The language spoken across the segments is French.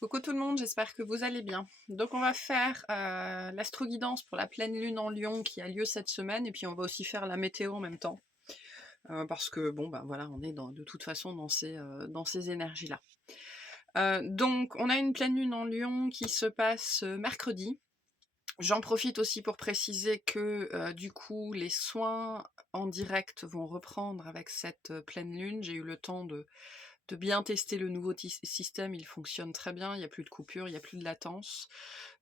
Coucou tout le monde, j'espère que vous allez bien. Donc on va faire l'astro-guidance pour la pleine lune en Lion qui a lieu cette semaine, et puis on va aussi faire la météo en même temps. Parce que bon ben voilà, on est de toute façon dans ces énergies-là. Donc on a une pleine lune en Lion qui se passe mercredi. J'en profite aussi pour préciser que du coup les soins en direct vont reprendre avec cette pleine lune. J'ai eu le temps de bien tester le nouveau système, il fonctionne très bien, il n'y a plus de coupure, il n'y a plus de latence.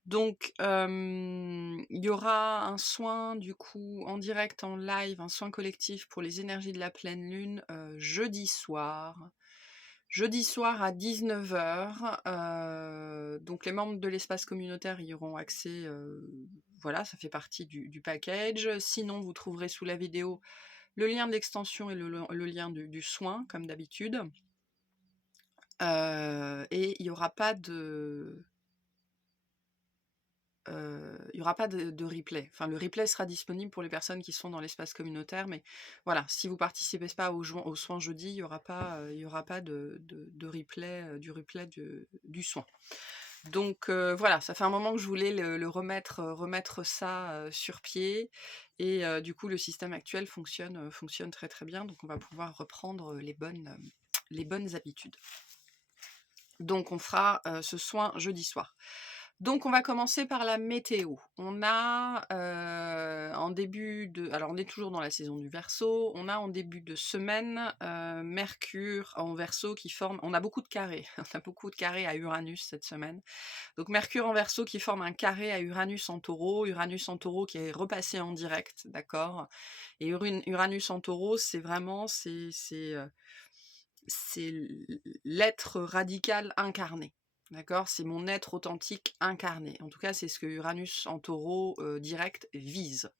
Donc il y aura un soin du coup en direct, en live, un soin collectif pour les énergies de la pleine lune jeudi soir. Jeudi soir à 19h. Donc les membres de l'espace communautaire y auront accès, voilà, ça fait partie du package. Sinon, vous trouverez sous la vidéo le lien de l'extension et le lien du soin, comme d'habitude. Et il n'y aura pas de replay. Enfin, le replay sera disponible pour les personnes qui sont dans l'espace communautaire, mais voilà, si vous participez pas au soin jeudi, il y aura pas de replay, du replay du soin. Donc voilà, ça fait un moment que je voulais le remettre ça sur pied, et du coup le système actuel fonctionne très très bien, donc on va pouvoir reprendre les bonnes habitudes. Donc on fera ce soin jeudi soir. Donc on va commencer par la météo. On a alors on est toujours dans la saison du Verseau, on a en début de semaine Mercure en Verseau qui forme, on a beaucoup de carrés, on a beaucoup de carrés à Uranus cette semaine. Donc Mercure en Verseau qui forme un carré à Uranus en Taureau qui est repassé en direct, d'accord. Et Uranus en Taureau, c'est vraiment c'est l'être radical incarné. D'accord, c'est mon être authentique incarné. En tout cas, c'est ce que Uranus en Taureau direct vise.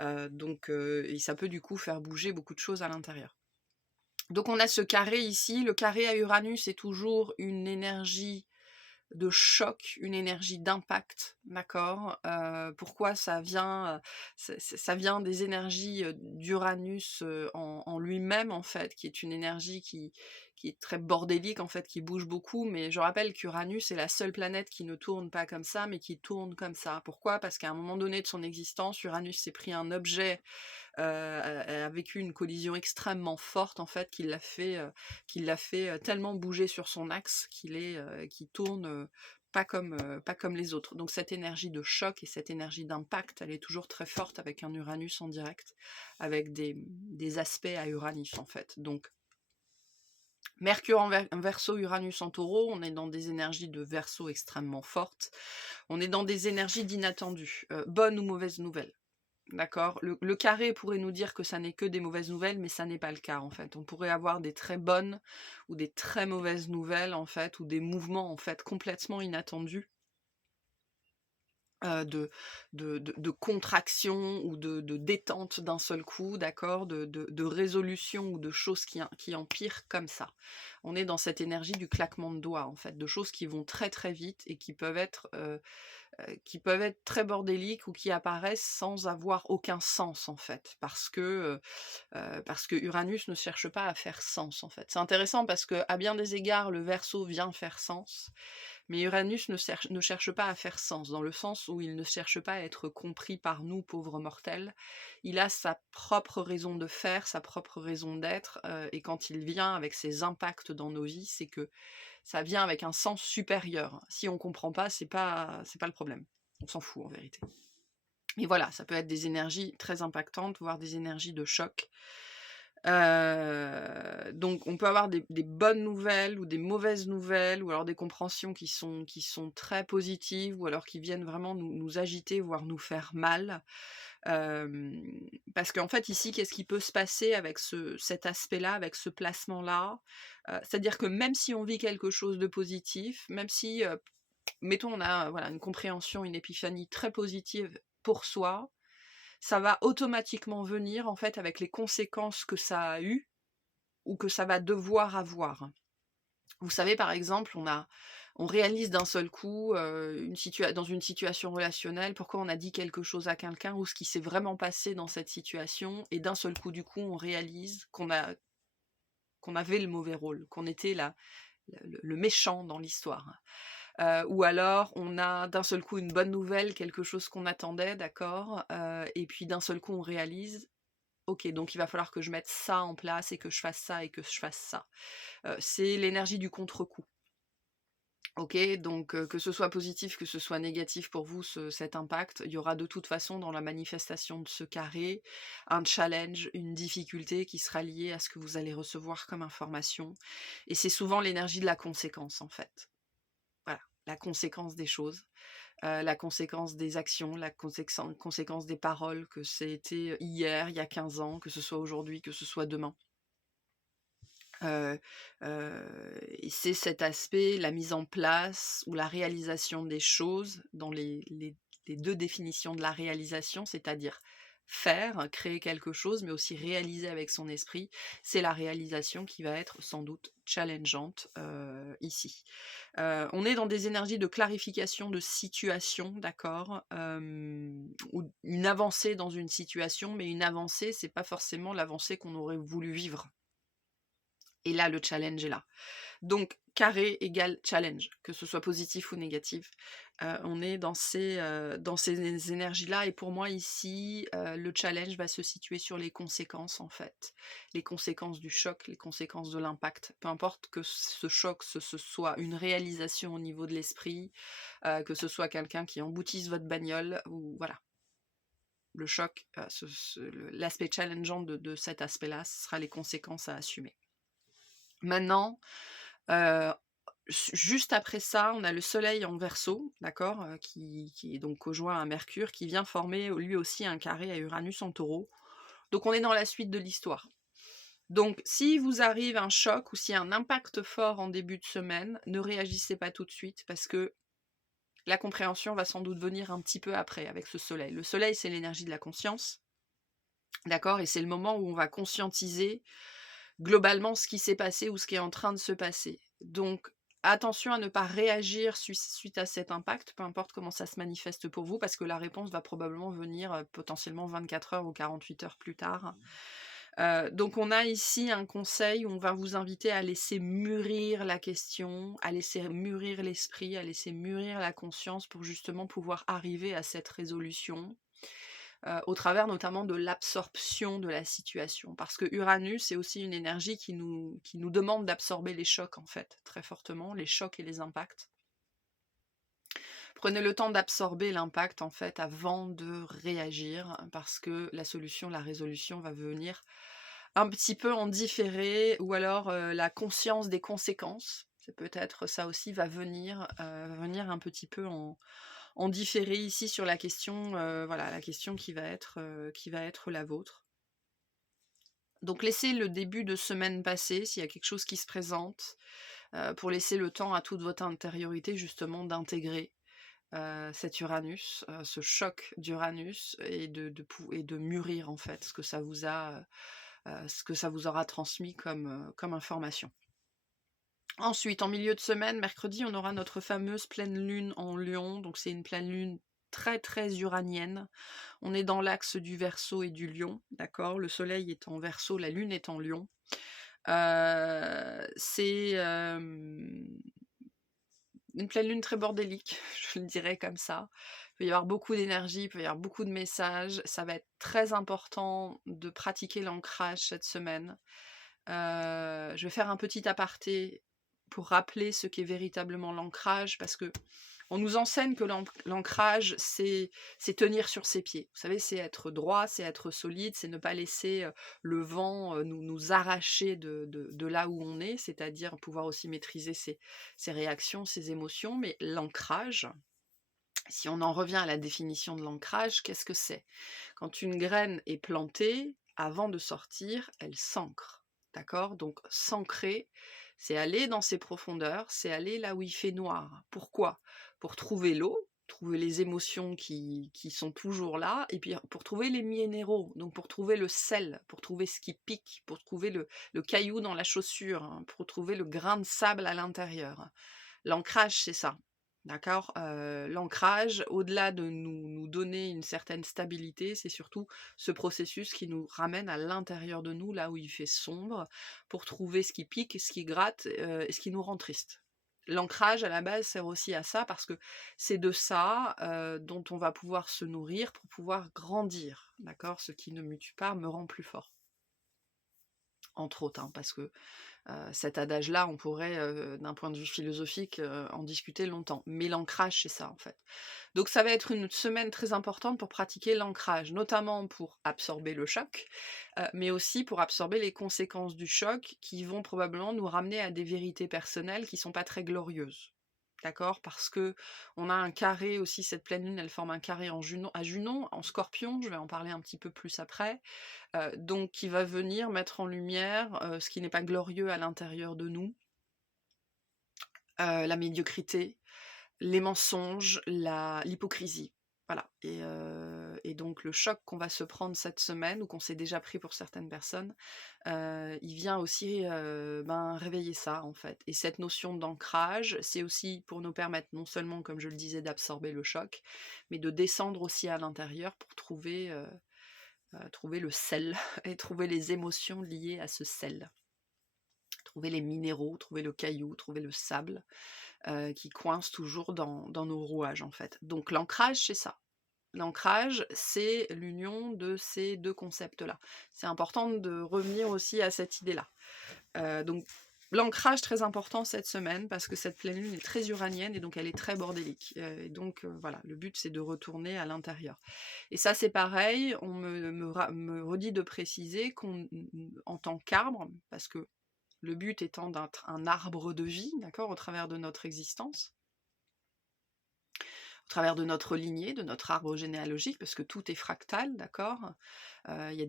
Et ça peut du coup faire bouger beaucoup de choses à l'intérieur. Donc on a ce carré ici. Le carré à Uranus est toujours une énergie de choc, une énergie d'impact, d'accord. Pourquoi ça vient ça vient des énergies d'Uranus en lui-même, en fait, qui est une énergie qui est très bordélique, en fait, qui bouge beaucoup, mais je rappelle qu'Uranus est la seule planète qui ne tourne pas comme ça, mais qui tourne comme ça. Pourquoi ? Parce qu'à un moment donné de son existence, Uranus s'est pris un objet, a vécu une collision extrêmement forte, en fait, qui l'a fait tellement bouger sur son axe qu'il tourne pas comme les autres. Donc cette énergie de choc et cette énergie d'impact, elle est toujours très forte avec un Uranus en direct, avec des aspects à Uranus, en fait. Donc Mercure en Verseau, Uranus en Taureau, on est dans des énergies de Verseau extrêmement fortes. On est dans des énergies d'inattendu, bonnes ou mauvaises nouvelles. D'accord. Le carré pourrait nous dire que ça n'est que des mauvaises nouvelles, mais ça n'est pas le cas, en fait. On pourrait avoir des très bonnes ou des très mauvaises nouvelles, en fait, ou des mouvements, en fait, complètement inattendus, de contraction ou de détente d'un seul coup, d'accord, de résolution ou de choses qui empirent comme ça. On est dans cette énergie du claquement de doigts, en fait, de choses qui vont très très vite et qui peuvent être très bordéliques ou qui apparaissent sans avoir aucun sens, en fait, parce que Uranus ne cherche pas à faire sens, en fait. C'est intéressant parce que à bien des égards, le Verseau vient faire sens, mais Uranus ne cherche pas à faire sens, dans le sens où il ne cherche pas à être compris par nous, pauvres mortels. Il a sa propre raison de faire, sa propre raison d'être, et quand il vient avec ses impacts dans nos vies, c'est que ça vient avec un sens supérieur. Si on comprend pas, c'est pas le problème. On s'en fout, en vérité. Et voilà, ça peut être des énergies très impactantes, voire des énergies de choc. Donc on peut avoir des bonnes nouvelles ou des mauvaises nouvelles, ou alors des compréhensions qui sont très positives, ou alors qui viennent vraiment nous agiter, voire nous faire mal. Parce qu'en fait ici, qu'est-ce qui peut se passer avec cet aspect-là, avec ce placement-là? C'est-à-dire que même si on vit quelque chose de positif, même si, mettons, on a voilà, une compréhension, une épiphanie très positive pour soi, ça va automatiquement venir, en fait, avec les conséquences que ça a eues ou que ça va devoir avoir. Vous savez, par exemple, on réalise d'un seul coup, dans une situation relationnelle, pourquoi on a dit quelque chose à quelqu'un, ou ce qui s'est vraiment passé dans cette situation, et d'un seul coup, du coup, on réalise qu'on avait le mauvais rôle, qu'on était le méchant dans l'histoire. Ou alors on a d'un seul coup une bonne nouvelle, quelque chose qu'on attendait, d'accord, et puis d'un seul coup on réalise: «OK, donc il va falloir que je mette ça en place et que je fasse ça et que je fasse ça». C'est l'énergie du contre-coup. OK, donc que ce soit positif, que ce soit négatif pour vous cet impact, il y aura de toute façon dans la manifestation de ce carré, un challenge, une difficulté qui sera liée à ce que vous allez recevoir comme information et c'est souvent l'énergie de la conséquence, en fait. Voilà, la conséquence des choses, la conséquence des actions, la conséquence des paroles, que c'était hier, il y a 15 ans, que ce soit aujourd'hui, que ce soit demain. Heu et c'est cet aspect, la mise en place ou la réalisation des choses dans les 2 définitions de la réalisation, c'est-à-dire faire, créer quelque chose, mais aussi réaliser avec son esprit. C'est la réalisation qui va être sans doute challengeante, ici. On est dans des énergies de clarification de situation, d'accord? Ou une avancée dans une situation, mais une avancée, c'est pas forcément l'avancée qu'on aurait voulu vivre. Et là, le challenge est là. Donc carré égale challenge, que ce soit positif ou négatif. On est dans ces énergies-là et pour moi ici, le challenge va se situer sur les conséquences en fait. Les conséquences du choc, les conséquences de l'impact. Peu importe que ce choc, ce soit une réalisation au niveau de l'esprit, que ce soit quelqu'un qui emboutisse votre bagnole ou voilà. Le choc, l'aspect challengeant de cet aspect-là, ce sera les conséquences à assumer. Maintenant, heu, juste après ça, on a le soleil en Verseau, d'accord? Qui est donc conjoint à Mercure, qui vient former, lui aussi un carré à Uranus en Taureau. Donc on est dans la suite de l'histoire. Donc si vous arrive un choc ou s'il y a un impact fort en début de semaine, ne réagissez pas tout de suite parce que la compréhension va sans doute venir un petit peu après avec ce soleil. Le soleil, c'est l'énergie de la conscience, d'accord? Et c'est le moment où on va conscientiser globalement ce qui s'est passé ou ce qui est en train de se passer. Donc attention à ne pas réagir suite à cet impact, peu importe comment ça se manifeste pour vous, parce que la réponse va probablement venir, potentiellement 24 heures ou 48 heures plus tard. Donc on a ici un conseil où on va vous inviter à laisser mûrir la question, à laisser mûrir l'esprit, à laisser mûrir la conscience pour justement pouvoir arriver à cette résolution au travers notamment de l'absorption de la situation. Parce que Uranus est aussi une énergie qui nous demande d'absorber les chocs, en fait, très fortement, les chocs et les impacts. Prenez le temps d'absorber l'impact, en fait, avant de réagir, parce que la solution, la résolution va venir un petit peu en différé, ou alors la conscience des conséquences, c'est peut-être ça aussi, va venir un petit peu en différé ici sur la question, voilà, la question qui va être la vôtre. Donc laissez le début de semaine passer, s'il y a quelque chose qui se présente, pour laisser le temps à toute votre intériorité justement d'intégrer, cet Uranus, ce choc d'Uranus et de mûrir en fait ce que ça vous aura transmis comme information. Ensuite, en milieu de semaine, mercredi, on aura notre fameuse pleine lune en Lion. Donc c'est une pleine lune très très uranienne. On est dans l'axe du Verseau et du Lion, d'accord? Le soleil est en Verseau, la lune est en Lion. C'est une pleine lune très bordélique, je le dirais comme ça. Il peut y avoir beaucoup d'énergie, il peut y avoir beaucoup de messages. Ça va être très important de pratiquer l'ancrage cette semaine. Je vais faire un petit aparté pour rappeler ce qu'est véritablement l'ancrage, parce que on nous enseigne que l'ancrage, c'est tenir sur ses pieds. Vous savez, c'est être droit, c'est être solide, c'est ne pas laisser le vent nous arracher de là où on est, c'est-à-dire pouvoir aussi maîtriser ses réactions, ses émotions. Mais l'ancrage, si on en revient à la définition de l'ancrage, qu'est-ce que c'est? Quand une graine est plantée, avant de sortir, elle s'ancre. D'accord? Donc s'ancrer, c'est aller dans ses profondeurs, c'est aller là où il fait noir. Pourquoi? Pour trouver l'eau, trouver les émotions qui sont toujours là, et puis pour trouver les minéraux, donc pour trouver le sel, pour trouver ce qui pique, pour trouver le caillou dans la chaussure, hein, pour trouver le grain de sable à l'intérieur. L'ancrage, c'est ça. D'accord? L'ancrage, au-delà de nous donner une certaine stabilité, c'est surtout ce processus qui nous ramène à l'intérieur de nous, là où il fait sombre, pour trouver ce qui pique, ce qui gratte, et ce qui nous rend triste. l'ancrage à la base sert aussi à ça parce que c'est de ça dont on va pouvoir se nourrir pour pouvoir grandir, d'accord? Ce qui ne me tue pas me rend plus fort. Entre autres, hein, parce que cet adage-là, on pourrait, d'un point de vue philosophique, en discuter longtemps. Mais l'ancrage, c'est ça, en fait. Donc ça va être une semaine très importante pour pratiquer l'ancrage, notamment pour absorber le choc, mais aussi pour absorber les conséquences du choc qui vont probablement nous ramener à des vérités personnelles qui sont pas très glorieuses. D'accord? Parce que on a un carré aussi, cette pleine lune, elle forme un carré à Junon, en Scorpion, je vais en parler un petit peu plus après, donc qui va venir mettre en lumière, ce qui n'est pas glorieux à l'intérieur de nous, la médiocrité, les mensonges, l'hypocrisie. Voilà, et donc le choc qu'on va se prendre cette semaine ou qu'on s'est déjà pris pour certaines personnes, il vient aussi, réveiller ça, en fait. Et cette notion d'ancrage, c'est aussi pour nous permettre non seulement, comme je le disais, d'absorber le choc, mais de descendre aussi à l'intérieur pour trouver le sel et trouver les émotions liées à ce sel. Trouver les minéraux, trouver le caillou, trouver le sable, qui coince toujours dans nos rouages, en fait. Donc l'ancrage, c'est ça. L'ancrage, c'est l'union de ces 2 concepts-là. C'est important de revenir aussi à cette idée-là. Donc l'ancrage, très important cette semaine, parce que cette pleine lune est très uranienne et donc elle est très bordélique. Et donc voilà, le but c'est de retourner à l'intérieur. Et ça c'est pareil, on me redit de préciser en tant qu'arbre, parce que le but étant d'être un arbre de vie, d'accord, au travers de notre existence, au travers de notre lignée, de notre arbre généalogique, parce que tout est fractal, d'accord. Il y a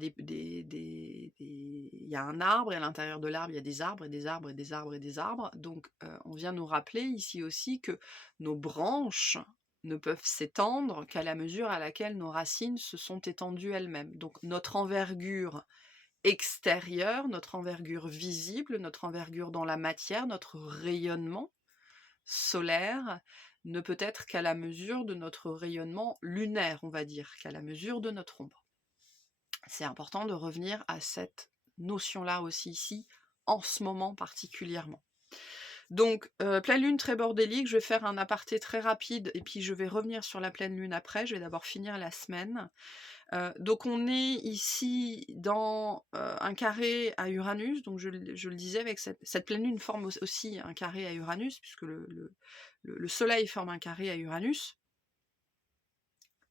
il y a un arbre, et à l'intérieur de l'arbre, il y a des arbres, et des arbres, et des arbres, et des arbres. Donc, on vient nous rappeler ici aussi que nos branches ne peuvent s'étendre qu'à la mesure à laquelle nos racines se sont étendues elles-mêmes. Donc, notre envergure extérieure, notre envergure visible, notre envergure dans la matière, notre rayonnement solaire ne peut être qu'à la mesure de notre rayonnement lunaire, on va dire, qu'à la mesure de notre ombre. C'est important de revenir à cette notion-là aussi ici, en ce moment particulièrement. Donc, pleine lune très bordélique, je vais faire un aparté très rapide et puis je vais revenir sur la pleine lune après, je vais d'abord finir la semaine. Donc on est ici dans un carré à Uranus, donc je le disais, avec cette pleine lune forme aussi un carré à Uranus, puisque le soleil forme un carré à Uranus.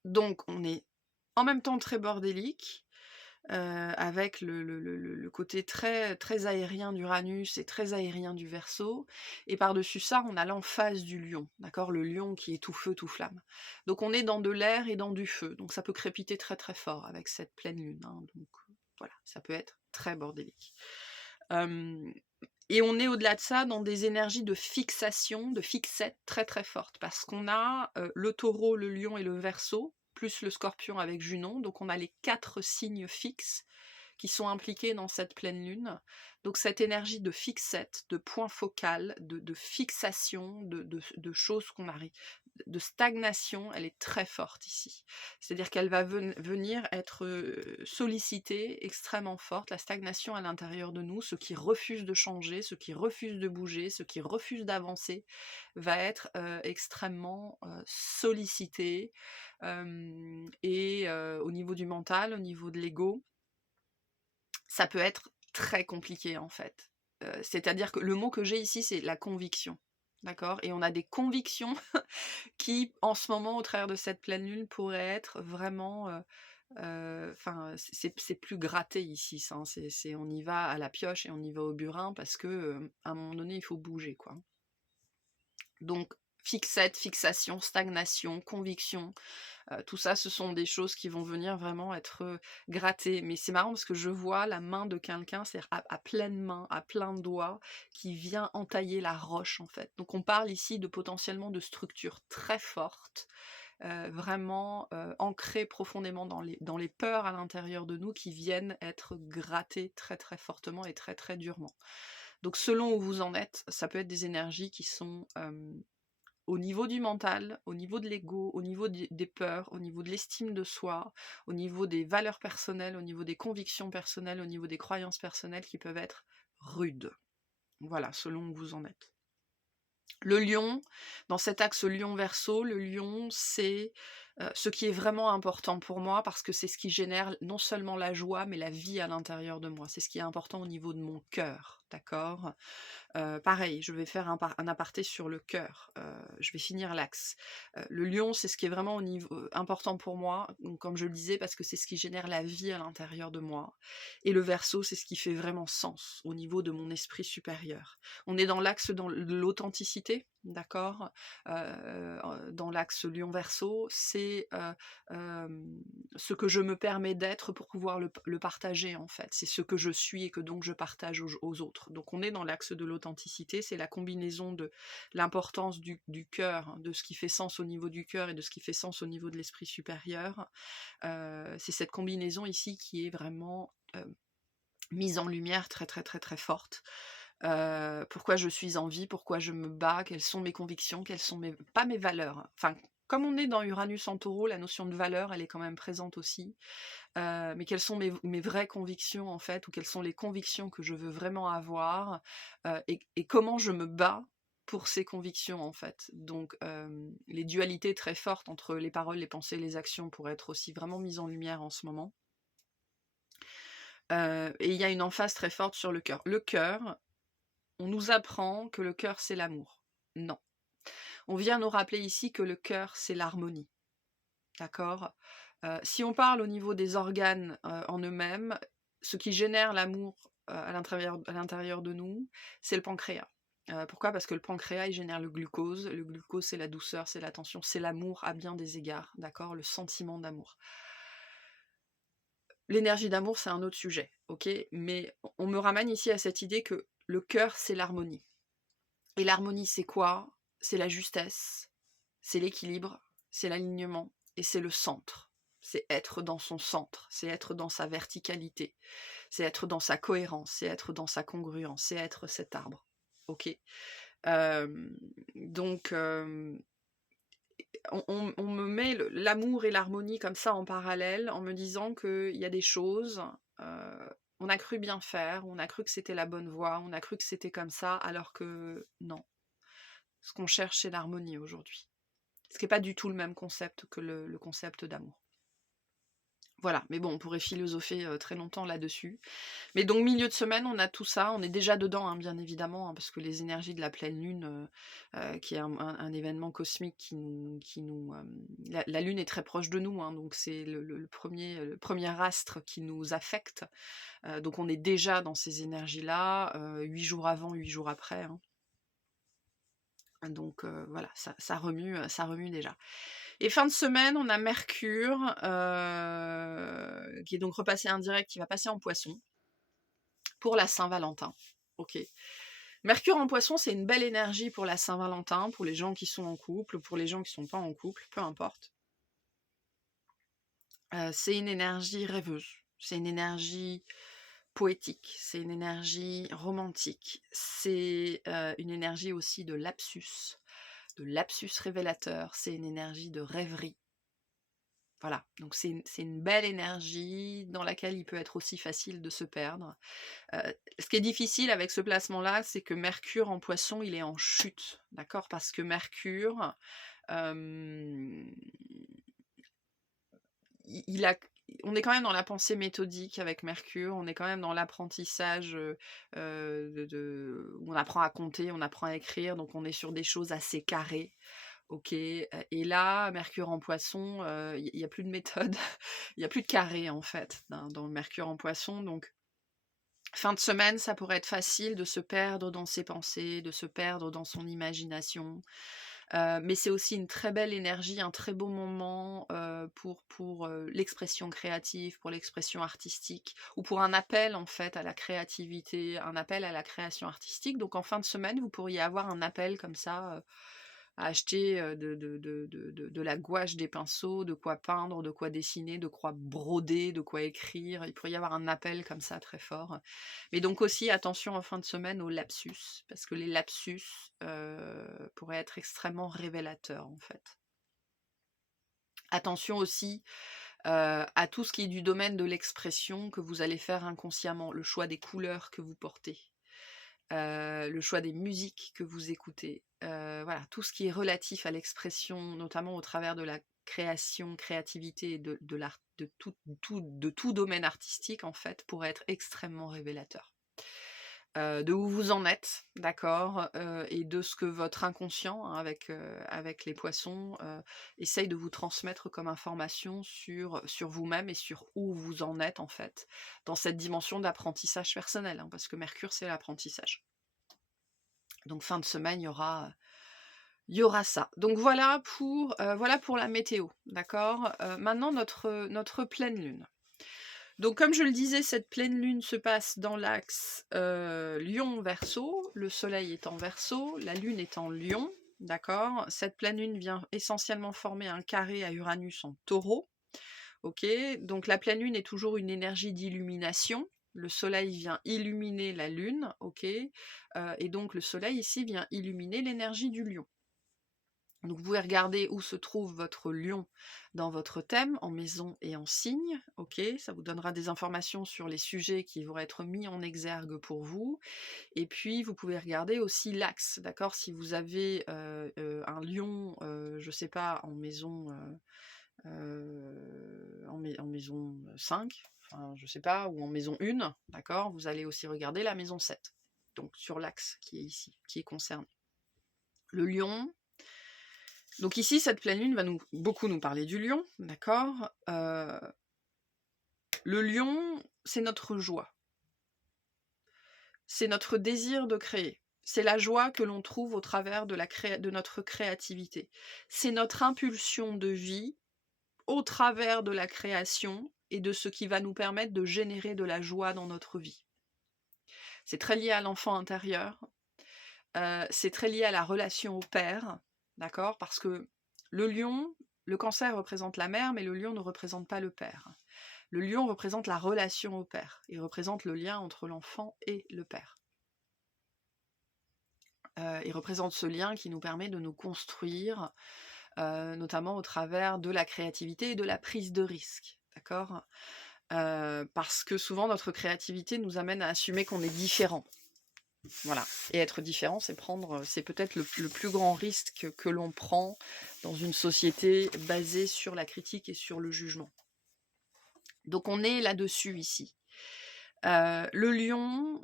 Donc on est en même temps très bordélique, avec le côté très, très aérien d'Uranus et très aérien du Verseau, et par-dessus ça, on a l'emphase du Lion, d'accord? Le Lion qui est tout feu, tout flamme. Donc on est dans de l'air et dans du feu, donc ça peut crépiter très, très fort avec cette pleine lune, hein, donc voilà, ça peut être très bordélique. Et on est au-delà de ça dans des énergies de fixation, de fixette très, très fortes, parce qu'on a, le Taureau, le Lion et le Verseau, plus le Scorpion avec Junon, donc on a les 4 signes fixes qui sont impliqués dans cette pleine lune. Donc cette énergie de fixette, de point focal, de fixation, de choses qu'on arrive, de stagnation, elle est très forte ici. C'est-à-dire qu'elle va venir être sollicitée, extrêmement forte, la stagnation à l'intérieur de nous, ce qui refuse de changer, ce qui refuse de bouger, ce qui refuse d'avancer, va être extrêmement sollicité. Et au niveau du mental, au niveau de l'ego, ça peut être très compliqué en fait. C'est-à-dire que le mot que j'ai ici, c'est la conviction. D'accord? Et on a des convictions qui, en ce moment, au travers de cette pleine lune, pourraient être vraiment. Enfin, c'est plus gratté ici, ça, hein. On y va à la pioche et on y va au burin parce que, à un moment donné, il faut bouger, quoi. Donc, fixette, fixation, stagnation, conviction, tout ça, ce sont des choses qui vont venir vraiment être grattées. Mais c'est marrant parce que je vois la main de quelqu'un, c'est-à-dire à pleine main, à plein doigt, qui vient entailler la roche, en fait. Donc on parle ici de potentiellement de structures très fortes, vraiment ancrées profondément dans les peurs à l'intérieur de nous, qui viennent être grattées très très fortement et très très durement. Donc selon où vous en êtes, ça peut être des énergies qui sont au niveau du mental, au niveau de l'ego, au niveau des peurs, au niveau de l'estime de soi, au niveau des valeurs personnelles, au niveau des convictions personnelles, au niveau des croyances personnelles qui peuvent être rudes. Voilà, selon où vous en êtes. Le lion, dans cet axe lion-verseau, le lion, c'est ce qui est vraiment important pour moi parce que c'est ce qui génère non seulement la joie, mais la vie à l'intérieur de moi. C'est ce qui est important au niveau de mon cœur, d'accord? Pareil, je vais faire un aparté sur le cœur, je vais finir l'axe. Le lion, c'est ce qui est vraiment au niveau important pour moi, donc comme je le disais, parce que c'est ce qui génère la vie à l'intérieur de moi. Et le verso, c'est ce qui fait vraiment sens au niveau de mon esprit supérieur. On est dans l'axe de l'authenticité, d'accord? Dans l'axe lion-verso, c'est ce que je me permets d'être pour pouvoir le partager en fait. C'est ce que je suis et que donc je partage aux autres. Donc on est dans l'axe de l'authenticité, c'est la combinaison de l'importance du cœur, de ce qui fait sens au niveau du cœur et de ce qui fait sens au niveau de l'esprit supérieur. C'est cette combinaison ici qui est vraiment mise en lumière très très très très forte. Pourquoi je suis en vie, pourquoi je me bats, quelles sont mes convictions, quelles sont pas mes valeurs. Enfin, comme on est dans Uranus en taureau, la notion de valeur, elle est quand même présente aussi. Mais quelles sont mes vraies convictions en fait, ou quelles sont les convictions que je veux vraiment avoir, et comment je me bats pour ces convictions en fait. Donc les dualités très fortes entre les paroles, les pensées, les actions pourraient être aussi vraiment mises en lumière en ce moment. Et il y a une emphase très forte sur le cœur. Le cœur, on nous apprend que le cœur c'est l'amour. Non. On vient nous rappeler ici que le cœur c'est l'harmonie. D'accord? Si on parle au niveau des organes, en eux-mêmes, ce qui génère l'amour, à l'intérieur de nous, c'est le pancréas. Pourquoi? Parce que le pancréas, il génère le glucose. Le glucose, c'est la douceur, c'est l'attention, c'est l'amour à bien des égards, d'accord? Le sentiment d'amour. L'énergie d'amour, c'est un autre sujet, OK? Mais on me ramène ici à cette idée que le cœur, c'est l'harmonie. Et l'harmonie, c'est quoi? C'est la justesse, c'est l'équilibre, c'est l'alignement et c'est le centre. C'est être dans son centre, c'est être dans sa verticalité, c'est être dans sa cohérence, c'est être dans sa congruence, c'est être cet arbre. Ok. Donc, on me met l'amour et l'harmonie comme ça en parallèle en me disant qu'il y a des choses, on a cru bien faire, on a cru que c'était la bonne voie, on a cru que c'était comme ça, alors que non. Ce qu'on cherche, c'est l'harmonie aujourd'hui. Ce qui n'est pas du tout le même concept que le concept d'amour. Voilà, mais bon, on pourrait philosopher très longtemps là-dessus. Mais donc milieu de semaine, on a tout ça, on est déjà dedans, hein, bien évidemment, hein, parce que les énergies de la pleine lune, qui est un événement cosmique la lune est très proche de nous, hein, donc c'est le premier astre qui nous affecte. Donc on est déjà dans ces énergies-là, 8 jours avant, 8 jours après, hein. Donc voilà, ça remue déjà. Et fin de semaine, on a Mercure, qui est donc repassé indirect, qui va passer en Poisson pour la Saint-Valentin. Ok. Mercure en Poisson, c'est une belle énergie pour la Saint-Valentin, pour les gens qui sont en couple, pour les gens qui sont pas en couple, peu importe. C'est une énergie rêveuse, c'est une énergie poétique, c'est une énergie romantique, c'est une énergie aussi de lapsus révélateur, c'est une énergie de rêverie. Voilà, donc c'est une belle énergie dans laquelle il peut être aussi facile de se perdre. Ce qui est difficile avec ce placement-là, c'est que Mercure en Poisson, il est en chute, d'accord? Parce que Mercure, hem, il a on est quand même dans la pensée méthodique avec Mercure, on est quand même dans l'apprentissage, où on apprend à compter, on apprend à écrire, donc on est sur des choses assez carrées. OK, et là, Mercure en Poisson, il y a plus de méthode, il y a plus de carré en fait, dans le Mercure en Poisson, donc fin de semaine, ça pourrait être facile de se perdre dans ses pensées, de se perdre dans son imagination, mais c'est aussi une très belle énergie, un très beau moment, pour l'expression créative, pour l'expression artistique ou pour un appel en fait à la créativité, un appel à la création artistique. Donc en fin de semaine, vous pourriez avoir un appel comme ça, à acheter de la gouache, des pinceaux, de quoi peindre, de quoi dessiner, de quoi broder, de quoi écrire. Il pourrait y avoir un appel comme ça très fort. Mais donc aussi attention en fin de semaine aux lapsus, parce que les lapsus pourraient être extrêmement révélateurs en fait. Attention aussi à tout ce qui est du domaine de l'expression que vous allez faire inconsciemment, le choix des couleurs que vous portez. le choix des musiques que vous écoutez, voilà, tout ce qui est relatif à l'expression, notamment au travers de la création, créativité et de l'art, de tout domaine artistique en fait, pourrait être extrêmement révélateur. De où vous en êtes, d'accord, et de ce que votre inconscient, hein, avec les poissons, essaye de vous transmettre comme information sur vous-même et sur où vous en êtes en fait, dans cette dimension d'apprentissage personnel, hein, parce que Mercure c'est l'apprentissage. Donc fin de semaine, il y aura ça. Donc voilà pour la météo, d'accord. Maintenant notre pleine lune. Donc comme je le disais, cette pleine lune se passe dans l'axe Lion-Verseau, le soleil est en Verseau, la lune est en Lion, d'accord. Cette pleine lune vient essentiellement former un carré à Uranus en Taureau, ok. Donc la pleine lune est toujours une énergie d'illumination. Le soleil vient illuminer la lune, ok, et donc le soleil ici vient illuminer l'énergie du lion. Donc vous pouvez regarder où se trouve votre lion dans votre thème, en maison et en signe, ok, ça vous donnera des informations sur les sujets qui vont être mis en exergue pour vous. Et puis vous pouvez regarder aussi l'axe, d'accord, si vous avez un lion, je sais pas, en maison, en maison 5, enfin, je sais pas, ou en maison 1, d'accord, vous allez aussi regarder la maison 7, donc sur l'axe qui est ici, qui est concerné. Le lion. Donc ici, cette pleine lune va beaucoup nous parler du lion, d'accord. Le lion, c'est notre joie. C'est notre désir de créer. C'est la joie que l'on trouve au travers de notre créativité. C'est notre impulsion de vie au travers de la création et de ce qui va nous permettre de générer de la joie dans notre vie. C'est très lié à l'enfant intérieur. C'est très lié à la relation au père, d'accord, parce que le lion, le cancer représente la mère, mais le lion ne représente pas le père. Le lion représente la relation au père, il représente le lien entre l'enfant et le père. Il représente ce lien qui nous permet de nous construire, notamment au travers de la créativité et de la prise de risque, d'accord, parce que souvent notre créativité nous amène à assumer qu'on est différent. Voilà, et être différent, c'est peut-être le plus grand risque que l'on prend dans une société basée sur la critique et sur le jugement. Donc on est là-dessus ici. Le lion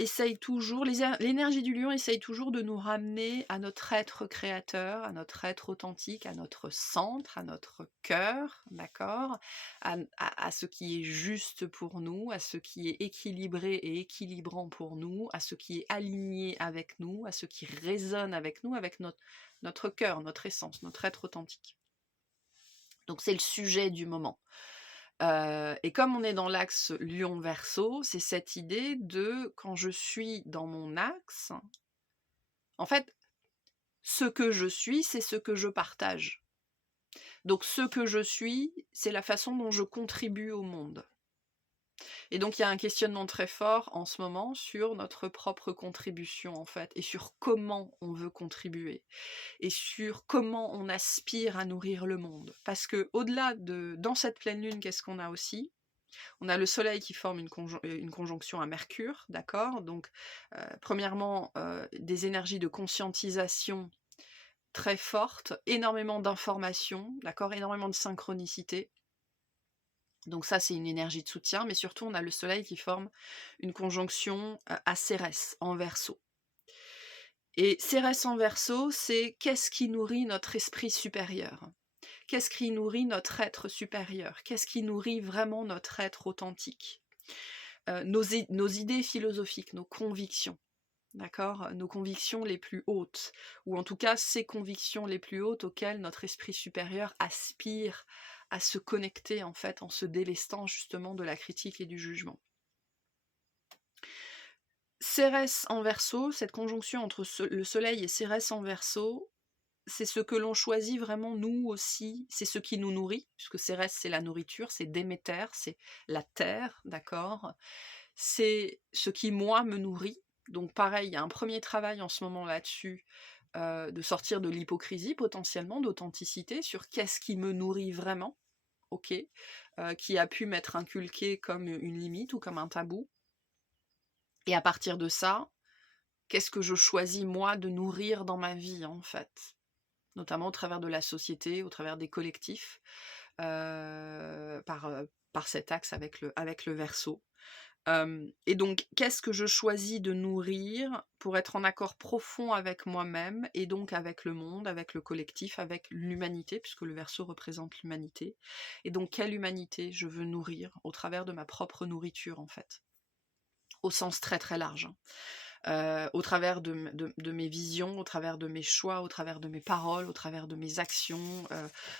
essaye toujours, l'énergie du lion essaye toujours de nous ramener à notre être créateur, à notre être authentique, à notre centre, à notre cœur, d'accord, à ce qui est juste pour nous, à ce qui est équilibré et équilibrant pour nous, à ce qui est aligné avec nous, à ce qui résonne avec nous, avec notre cœur, notre essence, notre être authentique. Donc c'est le sujet du moment. Et comme on est dans l'axe Lion-Verseau, c'est cette idée de quand je suis dans mon axe, en fait, ce que je suis, c'est ce que je partage. Donc ce que je suis, c'est la façon dont je contribue au monde. Et donc il y a un questionnement très fort en ce moment sur notre propre contribution en fait, et sur comment on veut contribuer, et sur comment on aspire à nourrir le monde. Parce que au-delà dans cette pleine lune, qu'est-ce qu'on a aussi ? On a le soleil qui forme une conjonction à Mercure, d'accord. Donc, premièrement, des énergies de conscientisation très fortes, énormément d'informations, d'accord, énormément de synchronicité. Donc ça, c'est une énergie de soutien, mais surtout, on a le soleil qui forme une conjonction à Cérès, en Verseau. Et Cérès en Verseau, c'est qu'est-ce qui nourrit notre esprit supérieur ? Qu'est-ce qui nourrit notre être supérieur ? Qu'est-ce qui nourrit vraiment notre être authentique ? Nos idées philosophiques, nos convictions, d'accord ? Nos convictions les plus hautes, ou en tout cas ces convictions les plus hautes auxquelles notre esprit supérieur aspire à se connecter en fait, en se délestant justement de la critique et du jugement. Cérès en Verseau, cette conjonction entre le soleil et Cérès en Verseau, c'est ce que l'on choisit vraiment nous aussi, c'est ce qui nous nourrit, puisque Cérès c'est la nourriture, c'est Déméter, c'est la terre, d'accord ? C'est ce qui moi me nourrit. Donc pareil, il y a un premier travail en ce moment là-dessus, de sortir de l'hypocrisie potentiellement, d'authenticité, sur qu'est-ce qui me nourrit vraiment, ok, qui a pu m'être inculqué comme une limite ou comme un tabou. Et à partir de ça, Qu'est-ce que je choisis moi de nourrir dans ma vie en fait? Notamment au travers de la société, au travers des collectifs, par cet axe avec le Verseau. Et donc qu'est-ce que je choisis de nourrir pour être en accord profond avec moi-même et donc avec le monde, avec le collectif, avec l'humanité, puisque le Verseau représente l'humanité. Et donc quelle humanité je veux nourrir au travers de ma propre nourriture en fait, au sens très très large, hein. Au travers de mes visions, au travers de mes choix, au travers de mes paroles, au travers de mes actions,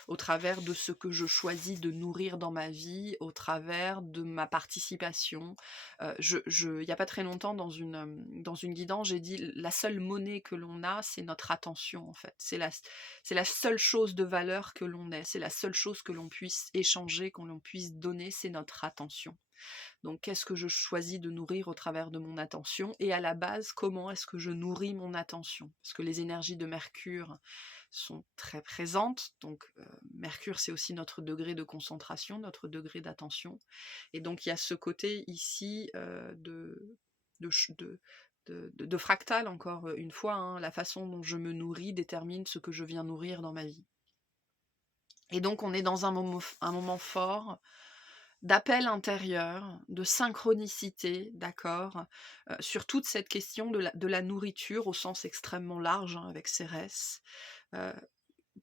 au travers de ce que je choisis de nourrir dans ma vie, au travers de ma participation. Il y a pas très longtemps dans une guidance, j'ai dit: «La seule monnaie que l'on a, c'est notre attention, en fait. C'est la seule chose de valeur que l'on ait, c'est la seule chose que l'on puisse échanger, que l'on puisse donner, c'est notre attention». Donc qu'est-ce que je choisis de nourrir au travers de mon attention? Et à la base, comment est-ce que je nourris mon attention? Parce que les énergies de Mercure sont très présentes. Donc Mercure, c'est aussi notre degré de concentration, notre degré d'attention. Et donc il y a ce côté ici de, ch- de fractal, encore une fois, hein. La façon dont je me nourris détermine ce que je viens nourrir dans ma vie. Et donc on est dans un moment fort d'appel intérieur, de synchronicité, d'accord, sur toute cette question de la nourriture au sens extrêmement large, hein, avec Cérès, heu,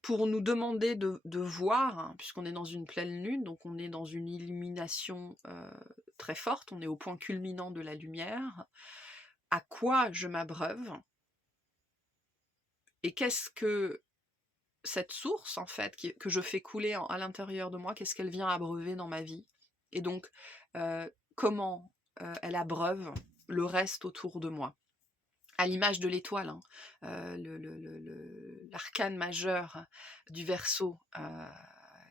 pour nous demander de voir, hein, puisqu'on est dans une pleine lune, donc on est dans une illumination, très forte, on est au point culminant de la lumière. À quoi je m'abreuve? Et qu'est-ce que cette source, en fait, que je fais couler à l'intérieur de moi, qu'est-ce qu'elle vient abreuver dans ma vie? Et donc, comment elle abreuve le reste autour de moi? À l'image de l'étoile, hein, l'arcane majeur du Verseau,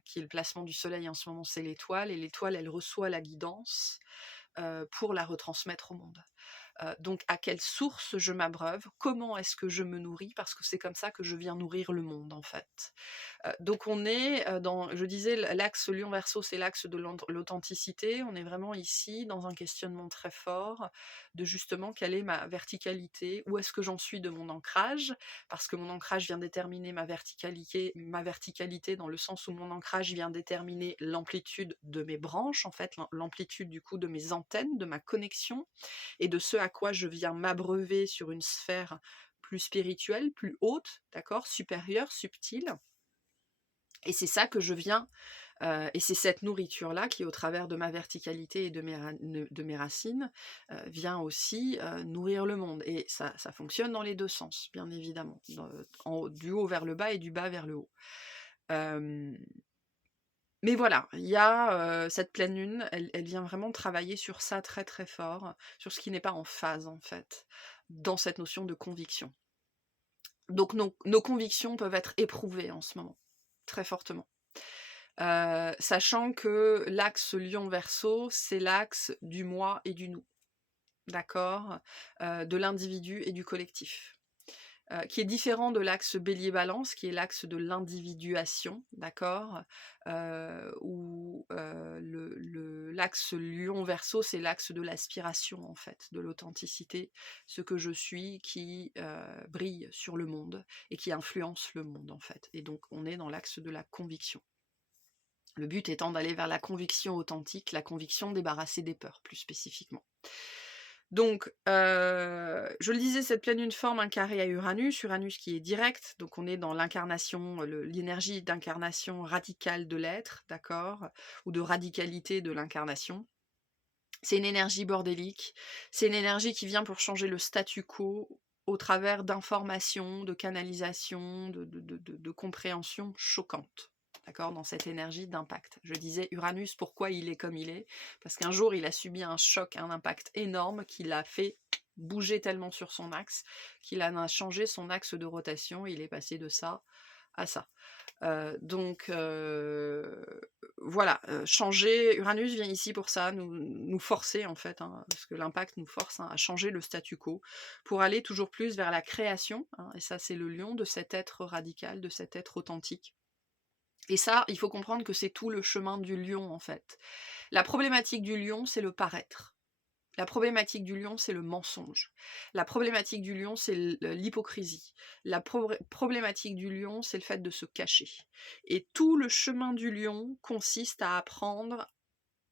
qui est le placement du soleil en ce moment, c'est l'étoile, et l'étoile, elle reçoit la guidance pour la retransmettre au monde. Donc à quelle source je m'abreuve? Comment est-ce que je me nourris? Parce que c'est comme ça que je viens nourrir le monde, en fait. Donc on est, dans je disais l'axe Lion Verseau, c'est l'axe de l'authenticité. On est vraiment ici dans un questionnement très fort de justement quelle est ma verticalité? Où est-ce que j'en suis de mon ancrage? Parce que mon ancrage vient déterminer ma verticalité dans le sens où mon ancrage vient déterminer l'amplitude de mes branches, en fait, l'amplitude du coup de mes antennes, de ma connexion et de ce à quoi je viens m'abreuver sur une sphère plus spirituelle, plus haute, d'accord, supérieure, subtile. Et c'est ça que je viens, et c'est cette nourriture-là qui, au travers de ma verticalité et de mes racines, vient aussi nourrir le monde. Et ça fonctionne dans les deux sens, bien évidemment, du haut vers le bas et du bas vers le haut. Euh, mais voilà, il y a cette pleine lune, elle vient vraiment travailler sur ça très très fort, sur ce qui n'est pas en phase en fait, dans cette notion de conviction. Donc nos convictions peuvent être éprouvées en ce moment, très fortement. Sachant que l'axe Lion-Verseau, c'est l'axe du moi et du nous, d'accord? De l'individu et du collectif. Qui est différent de l'axe Bélier-Balance, qui est l'axe de l'individuation, d'accord? Où l'axe Lion-Verseau, c'est l'axe de l'aspiration, en fait, de l'authenticité, ce que je suis qui brille sur le monde et qui influence le monde, en fait. Et donc, on est dans l'axe de la conviction. Le but étant d'aller vers la conviction authentique, la conviction débarrassée des peurs, plus spécifiquement. Donc, je le disais, cette pleine lune forme un carré à Uranus qui est direct, donc on est dans l'incarnation, l'énergie d'incarnation radicale de l'être, d'accord? Ou de radicalité de l'incarnation. C'est une énergie bordélique, c'est une énergie qui vient pour changer le statu quo au travers d'informations, de canalisations, de compréhensions choquantes. D'accord, dans cette énergie d'impact. Je disais Uranus, pourquoi il est comme il est? Parce qu'un jour, il a subi un choc, un impact énorme qui l'a fait bouger tellement sur son axe qu'il a changé son axe de rotation. Il est passé de ça à ça. Donc voilà, changer. Uranus vient ici pour ça, nous forcer en fait, hein, parce que l'impact nous force, hein, à changer le statu quo pour aller toujours plus vers la création, hein, et ça c'est le lion de cet être radical, de cet être authentique. Et ça, il faut comprendre que c'est tout le chemin du lion en fait. La problématique du lion, c'est le paraître. La problématique du lion, c'est le mensonge. La problématique du lion, c'est l'hypocrisie. La problématique du lion, c'est le fait de se cacher. Et tout le chemin du lion consiste à apprendre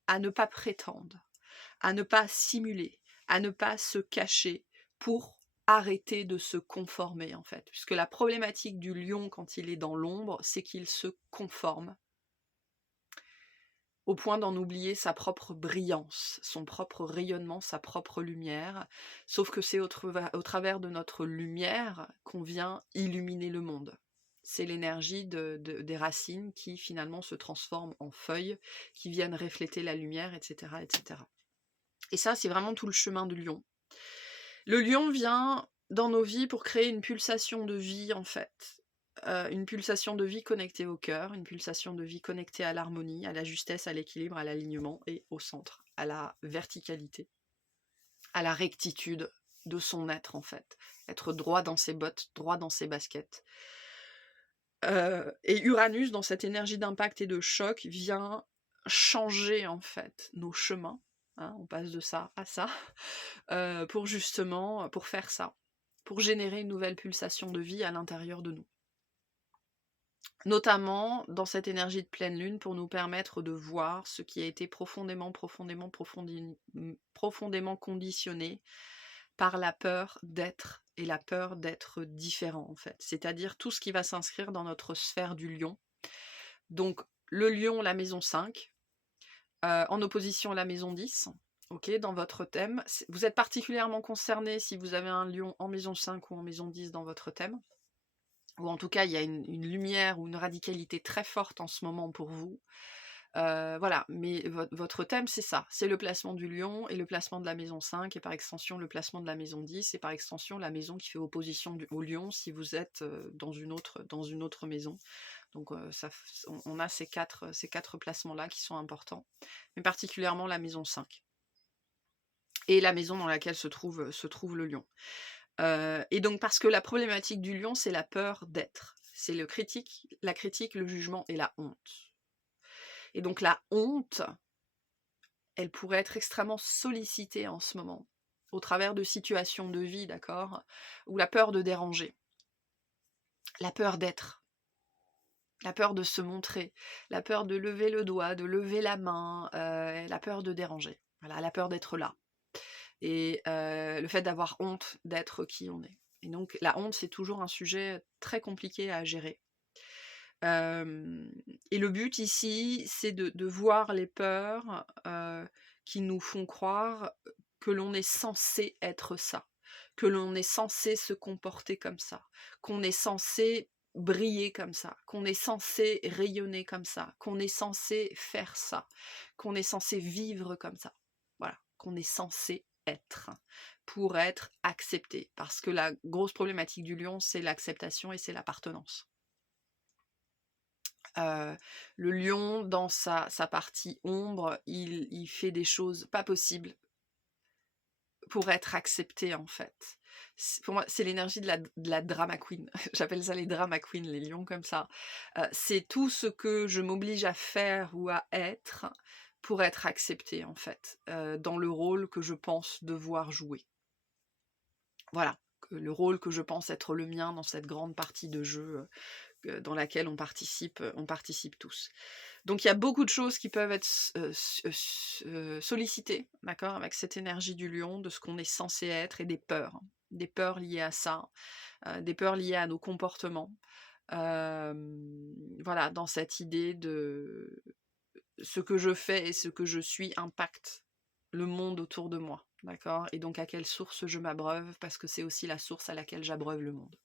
à ne pas prétendre, à ne pas simuler, à ne pas se cacher pour arrêter de se conformer en fait. Puisque la problématique du lion quand il est dans l'ombre, c'est qu'il se conforme au point d'en oublier sa propre brillance, son propre rayonnement, sa propre lumière. Sauf que c'est au travers de notre lumière qu'on vient illuminer le monde. C'est l'énergie des racines qui finalement se transforment en feuilles, qui viennent refléter la lumière, etc. etc. Et ça, c'est vraiment tout le chemin du lion. Le lion vient dans nos vies pour créer une pulsation de vie, en fait. Une pulsation de vie connectée au cœur, une pulsation de vie connectée à l'harmonie, à la justesse, à l'équilibre, à l'alignement et au centre, à la verticalité, à la rectitude de son être, en fait. Être droit dans ses bottes, droit dans ses baskets. Et Uranus, dans cette énergie d'impact et de choc, vient changer, en fait, nos chemins. Hein, on passe de ça à ça, pour justement, pour faire ça, pour générer une nouvelle pulsation de vie à l'intérieur de nous. Notamment dans cette énergie de pleine lune pour nous permettre de voir ce qui a été profondément conditionné par la peur d'être et la peur d'être différent en fait. C'est-à-dire tout ce qui va s'inscrire dans notre sphère du lion. Donc le lion, la maison 5, en opposition à la maison 10, ok, dans votre thème. Vous êtes particulièrement concerné si vous avez un lion en maison 5 ou en maison 10 dans votre thème. Ou en tout cas, il y a une lumière ou une radicalité très forte en ce moment pour vous. Voilà, mais votre thème, c'est ça. C'est le placement du lion et le placement de la maison 5, et par extension, le placement de la maison 10, et par extension, la maison qui fait opposition au lion si vous êtes dans une autre maison. Donc, on a ces quatre placements-là qui sont importants, mais particulièrement la maison 5. Et la maison dans laquelle se trouve le lion. Et donc parce que la problématique du lion, c'est la peur d'être. C'est la critique, le jugement et la honte. Et donc la honte, elle pourrait être extrêmement sollicitée en ce moment, au travers de situations de vie, d'accord, ou la peur de déranger, la peur d'être, la peur de se montrer, la peur de lever le doigt, de lever la main, la peur de déranger, voilà, la peur d'être là. Et le fait d'avoir honte d'être qui on est. Et donc la honte, c'est toujours un sujet très compliqué à gérer. Et le but ici, c'est de voir les peurs qui nous font croire que l'on est censé être ça, que l'on est censé se comporter comme ça, qu'on est censé briller comme ça, qu'on est censé rayonner comme ça, qu'on est censé faire ça, qu'on est censé vivre comme ça. Voilà, qu'on est censé être pour être accepté. Parce que la grosse problématique du lion, c'est l'acceptation et c'est l'appartenance. Le lion, dans sa partie ombre, il fait des choses pas possibles pour être accepté en fait. Pour moi, c'est l'énergie de la drama queen. J'appelle ça les drama queens, les lions comme ça. C'est tout ce que je m'oblige à faire ou à être pour être accepté en fait, dans le rôle que je pense devoir jouer. Voilà, le rôle que je pense être le mien dans cette grande partie de jeu dans laquelle on participe tous. Donc il y a beaucoup de choses qui peuvent être sollicitées, d'accord, avec cette énergie du lion, de ce qu'on est censé être, et des peurs liées à ça, des peurs liées à nos comportements. Voilà, dans cette idée de ce que je fais et ce que je suis impacte le monde autour de moi, d'accord, et donc à quelle source je m'abreuve, parce que c'est aussi la source à laquelle j'abreuve le monde.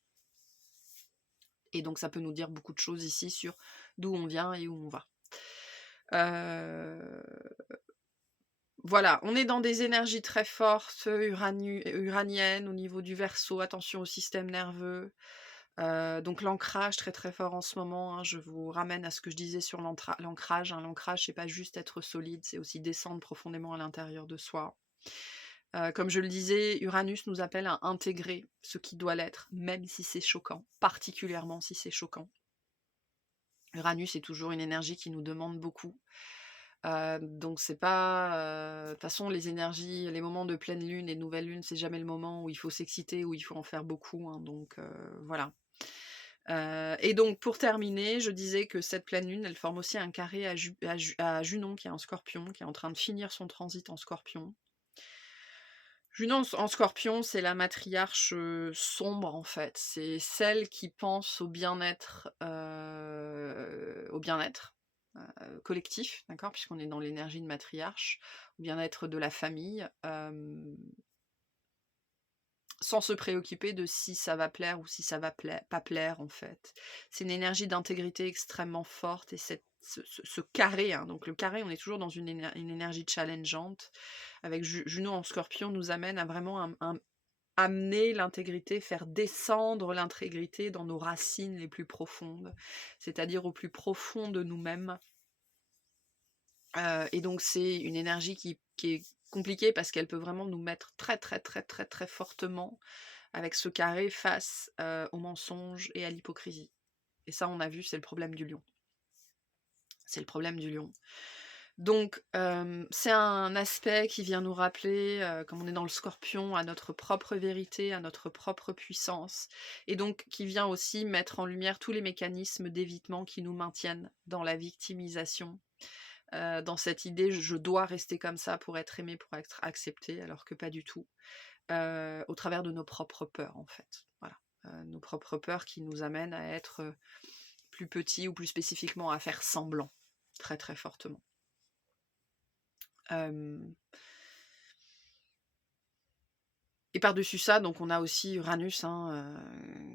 Et donc ça peut nous dire beaucoup de choses ici sur d'où on vient et où on va. Voilà, on est dans des énergies très fortes, uraniennes au niveau du Verseau, attention au système nerveux. Donc l'ancrage très très fort en ce moment, hein. Je vous ramène à ce que je disais sur l'ancrage. Hein. L'ancrage, c'est pas juste être solide, c'est aussi descendre profondément à l'intérieur de soi. Comme je le disais, Uranus nous appelle à intégrer ce qui doit l'être, même si c'est choquant, particulièrement si c'est choquant. Uranus est toujours une énergie qui nous demande beaucoup. Donc c'est pas, de toute façon les énergies, les moments de pleine lune et de nouvelle lune, c'est jamais le moment où il faut s'exciter, où il faut en faire beaucoup, hein, donc voilà. Et donc pour terminer, je disais que cette pleine lune, elle forme aussi un carré à Junon qui est en Scorpion, qui est en train de finir son transit en Scorpion. Junon en Scorpion, c'est la matriarche, sombre en fait. C'est celle qui pense au bien-être, collectif, d'accord? Puisqu'on est dans l'énergie de matriarche, au bien-être de la famille, sans se préoccuper de si ça va plaire ou si ça va pas plaire en fait. C'est une énergie d'intégrité extrêmement forte et ce carré, hein, donc le carré, on est toujours dans une énergie challengeante. Avec Juno en Scorpion nous amène à vraiment amener l'intégrité, faire descendre l'intégrité dans nos racines les plus profondes, c'est-à-dire au plus profond de nous-mêmes. Et donc c'est une énergie qui est compliquée parce qu'elle peut vraiment nous mettre très, très, très, très, très fortement avec ce carré face, au mensonge et à l'hypocrisie. Et ça, on a vu, c'est le problème du lion. C'est le problème du lion. Donc, c'est un aspect qui vient nous rappeler, comme on est dans le Scorpion, à notre propre vérité, à notre propre puissance, et donc qui vient aussi mettre en lumière tous les mécanismes d'évitement qui nous maintiennent dans la victimisation, dans cette idée: «Je dois rester comme ça pour être aimé, pour être accepté», alors que pas du tout. Au travers de nos propres peurs, en fait. Voilà. Nos propres peurs qui nous amènent à être, plus petits ou plus spécifiquement à faire semblant, très, très fortement. Et par-dessus ça, donc on a aussi Uranus, hein,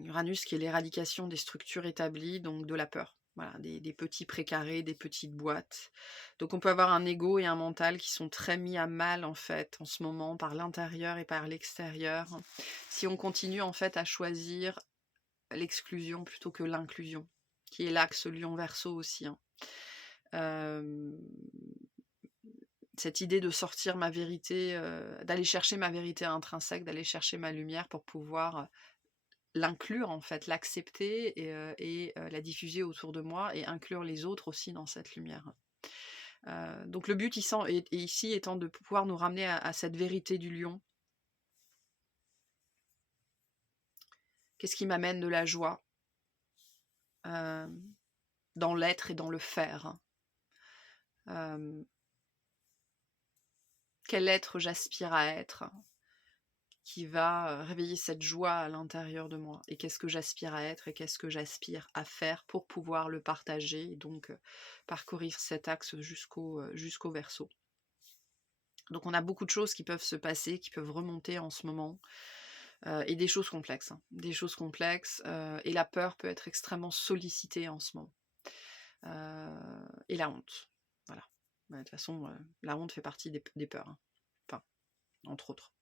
Uranus qui est l'éradication des structures établies, donc de la peur. Voilà, des petits précarés, des petites boîtes. Donc on peut avoir un ego et un mental qui sont très mis à mal en fait en ce moment par l'intérieur et par l'extérieur. Si on continue en fait à choisir l'exclusion plutôt que l'inclusion, qui est l'axe Lion-Verseau aussi, hein. Cette idée de sortir ma vérité, d'aller chercher ma vérité intrinsèque, d'aller chercher ma lumière pour pouvoir, l'inclure en fait, l'accepter et la diffuser autour de moi et inclure les autres aussi dans cette lumière. Donc le but ici étant de pouvoir nous ramener à cette vérité du lion. Qu'est-ce qui m'amène de la joie? Dans l'être et dans le faire. Quel être j'aspire à être? Qui va, réveiller cette joie à l'intérieur de moi, et qu'est-ce que j'aspire à être et qu'est-ce que j'aspire à faire pour pouvoir le partager et donc parcourir cet axe jusqu'au Verseau. Donc on a beaucoup de choses qui peuvent se passer, qui peuvent remonter en ce moment, et des choses complexes, hein. Des choses complexes, et la peur peut être extrêmement sollicitée en ce moment. Et la honte, voilà. Bah, de toute façon, la honte fait partie des peurs, hein. Enfin, entre autres.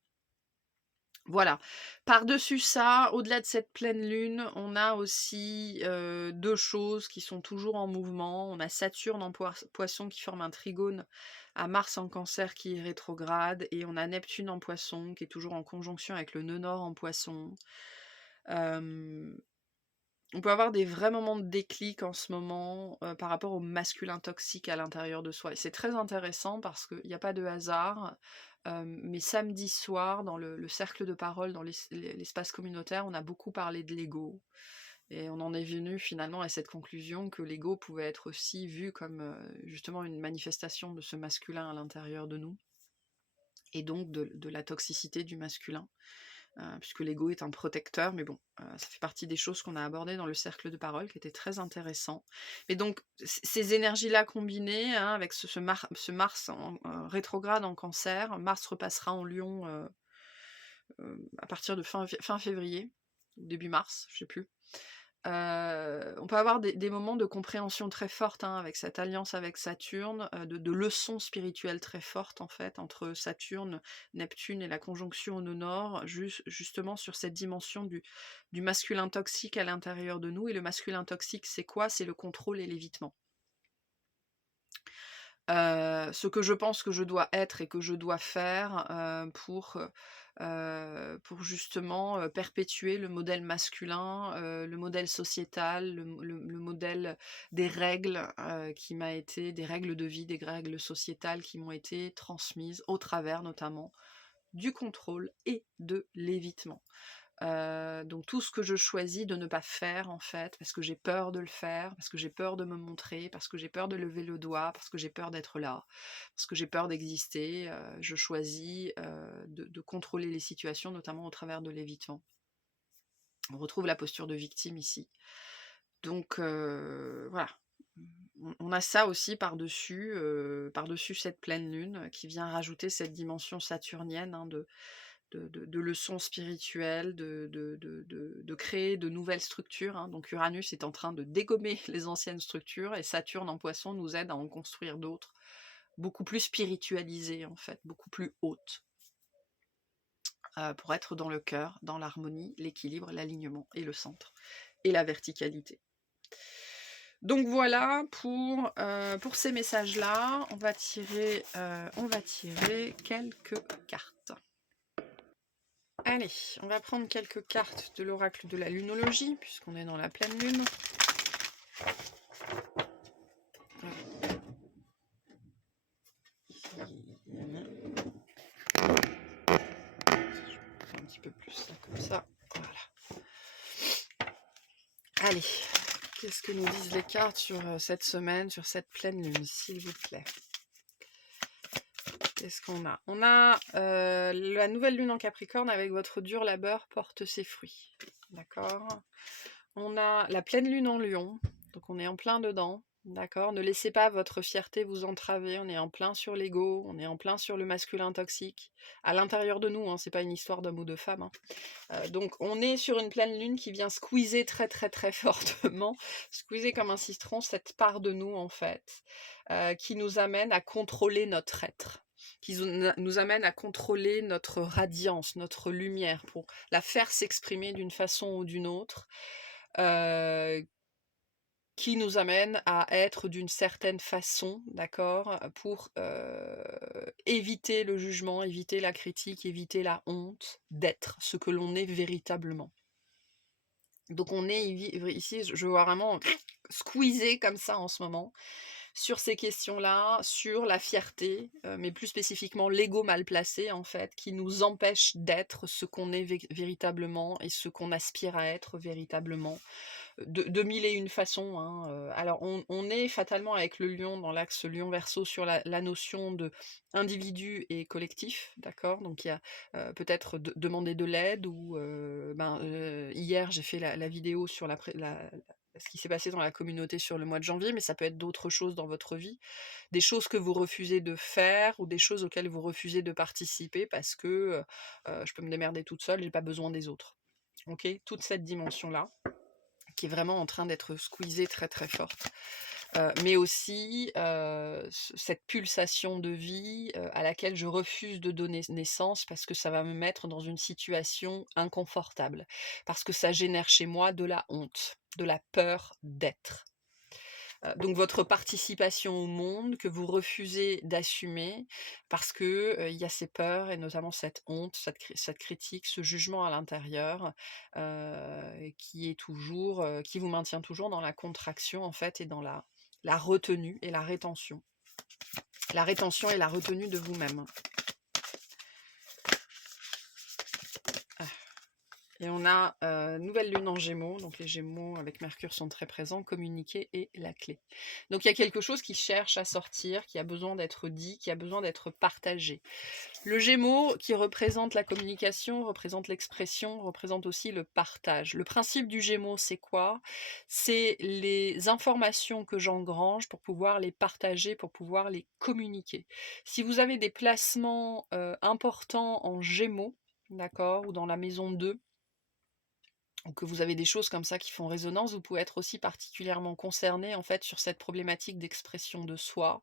Voilà. Par-dessus ça, au-delà de cette pleine lune, on a aussi, 2 choses qui sont toujours en mouvement. On a Saturne en Poisson qui forme un trigone à Mars en Cancer qui est rétrograde, et on a Neptune en Poisson qui est toujours en conjonction avec le nœud nord en Poisson. On peut avoir des vrais moments de déclic en ce moment, par rapport au masculin toxique à l'intérieur de soi, et c'est très intéressant parce qu'il y a pas de hasard. Mais samedi soir, dans le cercle de parole, dans l'espace communautaire, on a beaucoup parlé de l'ego, et on en est venu finalement à cette conclusion que l'ego pouvait être aussi vu comme, justement une manifestation de ce masculin à l'intérieur de nous, et donc de la toxicité du masculin. Puisque l'ego est un protecteur, mais bon, ça fait partie des choses qu'on a abordées dans le cercle de parole, qui était très intéressant. Mais donc, ces énergies-là combinées, hein, avec ce Mars rétrograde en Cancer, Mars repassera en Lion à partir de fin février, ou début mars, je sais plus. On peut avoir des moments de compréhension très fortes, hein, avec cette alliance avec Saturne, de leçons spirituelles très fortes en fait, entre Saturne, Neptune et la conjonction au nœud nord, justement sur cette dimension du masculin toxique à l'intérieur de nous. Et le masculin toxique, c'est quoi? C'est le contrôle et l'évitement. Ce que je pense que je dois être et que je dois faire, pour justement, perpétuer le modèle masculin, le modèle sociétal, le modèle des règles qui m'a été, des règles de vie, des règles sociétales qui m'ont été transmises au travers notamment du contrôle et de l'évitement. Donc tout ce que je choisis de ne pas faire en fait, parce que j'ai peur de le faire, parce que j'ai peur de me montrer, parce que j'ai peur de lever le doigt, parce que j'ai peur d'être là, parce que j'ai peur d'exister, je choisis de contrôler les situations, notamment au travers de l'évitement. On retrouve la posture de victime ici. Donc voilà. On a ça aussi par-dessus cette pleine lune qui vient rajouter cette dimension saturnienne hein, de leçons spirituelles, de créer de nouvelles structures. Hein. Donc Uranus est en train de dégommer les anciennes structures et Saturne en Poisson nous aide à en construire d'autres, beaucoup plus spiritualisées en fait, beaucoup plus hautes, pour être dans le cœur, dans l'harmonie, l'équilibre, l'alignement et le centre, et la verticalité. Donc voilà pour ces messages-là. On va tirer quelques cartes. Allez, on va prendre quelques cartes de l'oracle de la lunologie, puisqu'on est dans la pleine lune. Un petit peu plus là, comme ça. Voilà. Allez, qu'est-ce que nous disent les cartes sur cette semaine, sur cette pleine lune, s'il vous plaît? Qu'est-ce qu'on a? On a la nouvelle lune en Capricorne avec votre dur labeur porte ses fruits. D'accord? On a la pleine lune en Lion, donc on est en plein dedans. D'accord? Ne laissez pas votre fierté vous entraver, on est en plein sur l'ego, on est en plein sur le masculin toxique, à l'intérieur de nous, hein, c'est pas une histoire d'homme ou de femme. Hein. Donc on est sur une pleine lune qui vient squeezer très très très fortement, squeezer comme un citron cette part de nous en fait, qui nous amène à contrôler notre être, qui nous amène à contrôler notre radiance, notre lumière, pour la faire s'exprimer d'une façon ou d'une autre, qui nous amène à être d'une certaine façon, d'accord, pour éviter le jugement, éviter la critique, éviter la honte d'être ce que l'on est véritablement. Donc on est ici, je vois vraiment squeezer comme ça en ce moment, sur ces questions-là, sur la fierté, mais plus spécifiquement l'ego mal placé en fait, qui nous empêche d'être ce qu'on est véritablement et ce qu'on aspire à être véritablement, de mille et une façons. Hein. Alors on est fatalement avec le lion dans l'axe lion-verso sur la notion de individu et collectif, d'accord? Donc il y a peut-être demander de l'aide ou hier j'ai fait la vidéo sur ce qui s'est passé dans la communauté sur le mois de janvier, mais ça peut être d'autres choses dans votre vie, des choses que vous refusez de faire ou des choses auxquelles vous refusez de participer parce que je peux me démerder toute seule, j'ai pas besoin des autres. Ok, toute cette dimension-là qui est vraiment en train d'être squeezée très très forte. Mais aussi cette pulsation de vie à laquelle je refuse de donner naissance parce que ça va me mettre dans une situation inconfortable, parce que ça génère chez moi de la honte, de la peur d'être. Donc votre participation au monde que vous refusez d'assumer parce que il y a ces peurs et notamment cette honte, cette critique, ce jugement à l'intérieur qui est toujours, qui vous maintient toujours dans la contraction en fait et dans la retenue et la rétention. La rétention et la retenue de vous-même. Et on a nouvelle lune en Gémeaux, donc les Gémeaux avec Mercure sont très présents, communiquer est la clé. Donc il y a quelque chose qui cherche à sortir, qui a besoin d'être dit, qui a besoin d'être partagé. Le Gémeaux qui représente la communication, représente l'expression, représente aussi le partage. Le principe du Gémeaux, c'est quoi? C'est les informations que j'engrange pour pouvoir les partager, pour pouvoir les communiquer. Si vous avez des placements importants en Gémeaux, d'accord, ou dans la maison 2, ou que vous avez des choses comme ça qui font résonance, vous pouvez être aussi particulièrement concerné en fait sur cette problématique d'expression de soi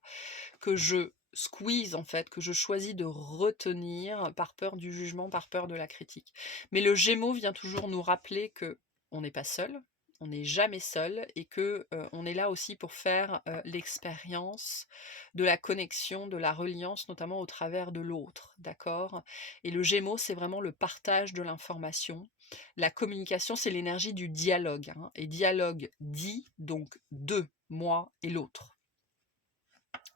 que je squeeze en fait, que je choisis de retenir par peur du jugement, par peur de la critique. Mais le Gémeaux vient toujours nous rappeler que on n'est pas seul, on n'est jamais seul et que on est là aussi pour faire l'expérience de la connexion, de la reliance, notamment au travers de l'autre, d'accord? Et le Gémeaux, c'est vraiment le partage de l'information. La communication, c'est l'énergie du dialogue, hein, et dialogue dit, donc deux, moi et l'autre.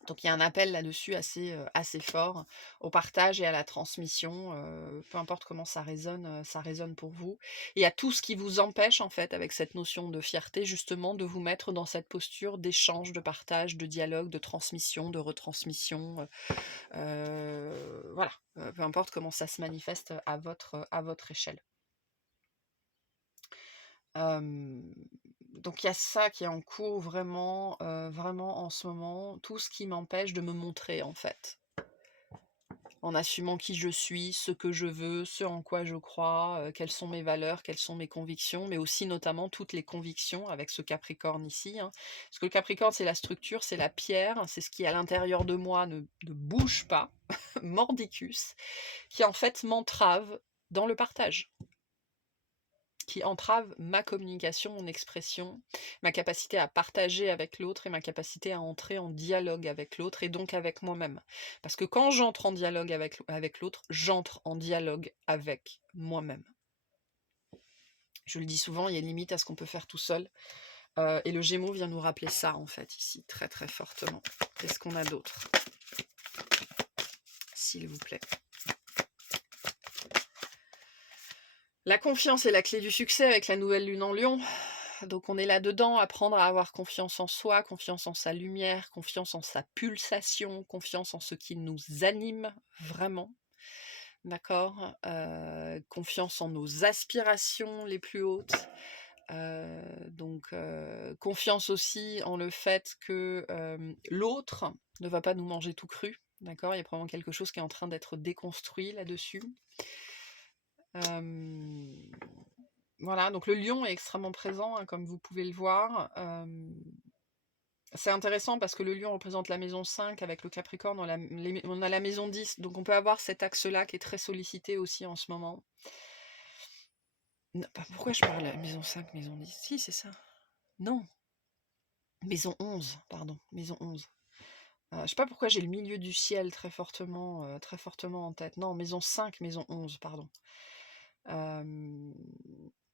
Donc il y a un appel là-dessus assez fort au partage et à la transmission, peu importe comment ça résonne pour vous et à tout ce qui vous empêche en fait avec cette notion de fierté justement de vous mettre dans cette posture d'échange, de partage, de dialogue, de transmission, de retransmission, voilà, peu importe comment ça se manifeste à votre échelle. Donc il y a ça qui est en cours vraiment en ce moment, tout ce qui m'empêche de me montrer en fait. En assumant qui je suis, ce que je veux, ce en quoi je crois, quelles sont mes valeurs, quelles sont mes convictions, mais aussi notamment toutes les convictions avec ce Capricorne ici, hein. Parce que le Capricorne, c'est la structure, c'est la pierre, c'est ce qui à l'intérieur de moi ne bouge pas, mordicus, qui en fait m'entrave dans le partage, qui entrave ma communication, mon expression, ma capacité à partager avec l'autre et ma capacité à entrer en dialogue avec l'autre et donc avec moi-même. Parce que quand j'entre en dialogue avec l'autre, j'entre en dialogue avec moi-même. Je le dis souvent, il y a une limite à ce qu'on peut faire tout seul. Et le Gémeaux vient nous rappeler ça, en fait, ici, très très fortement. Qu'est-ce qu'on a d'autre, s'il vous plaît? La confiance est la clé du succès avec la nouvelle lune en Lion. Donc on est là-dedans, apprendre à avoir confiance en soi, confiance en sa lumière, confiance en sa pulsation, confiance en ce qui nous anime vraiment, d'accord? Confiance en nos aspirations les plus hautes. Confiance aussi en le fait que l'autre ne va pas nous manger tout cru, d'accord? Il y a probablement quelque chose qui est en train d'être déconstruit là-dessus. Voilà, donc le lion est extrêmement présent, hein, comme vous pouvez le voir. C'est intéressant parce que le lion représente la maison 5 avec le Capricorne, on a la maison 10, donc on peut avoir cet axe-là qui est très sollicité aussi en ce moment. Pourquoi je parle maison 5, maison 10? Si, c'est ça. Non. Maison 11, pardon, maison 11. Je sais pas pourquoi j'ai le milieu du ciel très fortement en tête. Non, maison 5, maison 11, pardon.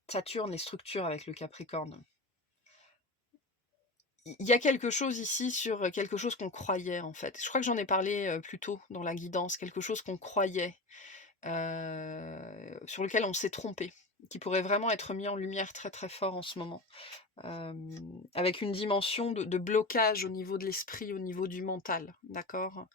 Saturne, les structures avec le Capricorne. Il y a quelque chose ici sur quelque chose qu'on croyait en fait. Je crois que j'en ai parlé plus tôt dans la guidance, quelque chose qu'on croyait, sur lequel on s'est trompé, qui pourrait vraiment être mis en lumière très très fort en ce moment. Avec une dimension de blocage au niveau de l'esprit, au niveau du mental, d'accord?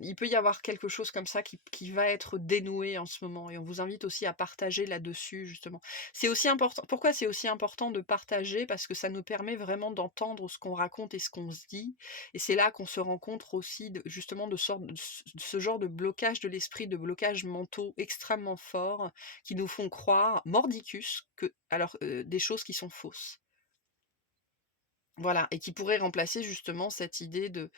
Il peut y avoir quelque chose comme ça qui va être dénoué en ce moment et on vous invite aussi à partager là-dessus justement. C'est aussi important pourquoi c'est aussi important de partager? Parce que ça nous permet vraiment d'entendre ce qu'on raconte et ce qu'on se dit et c'est là qu'on se rencontre aussi justement de ce genre de blocage de l'esprit, de blocages mentaux extrêmement forts qui nous font croire, mordicus, des choses qui sont fausses. Voilà, et qui pourrait remplacer justement cette idée de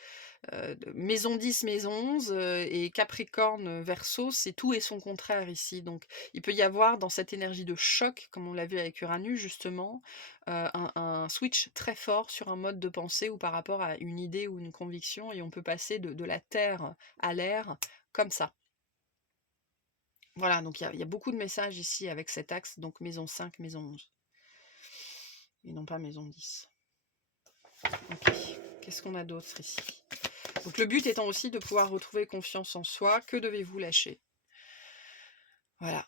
maison 10, maison 11, et Capricorne, Verseau, c'est tout et son contraire ici. Donc il peut y avoir dans cette énergie de choc, comme on l'a vu avec Uranus justement, un switch très fort sur un mode de pensée ou par rapport à une idée ou une conviction et on peut passer de la terre à l'air comme ça. Voilà, donc il y a beaucoup de messages ici avec cet axe, donc maison 5, maison 11 et non pas maison 10. OK. Qu'est-ce qu'on a d'autre ici? Donc le but étant aussi de pouvoir retrouver confiance en soi. Que devez-vous lâcher? Voilà.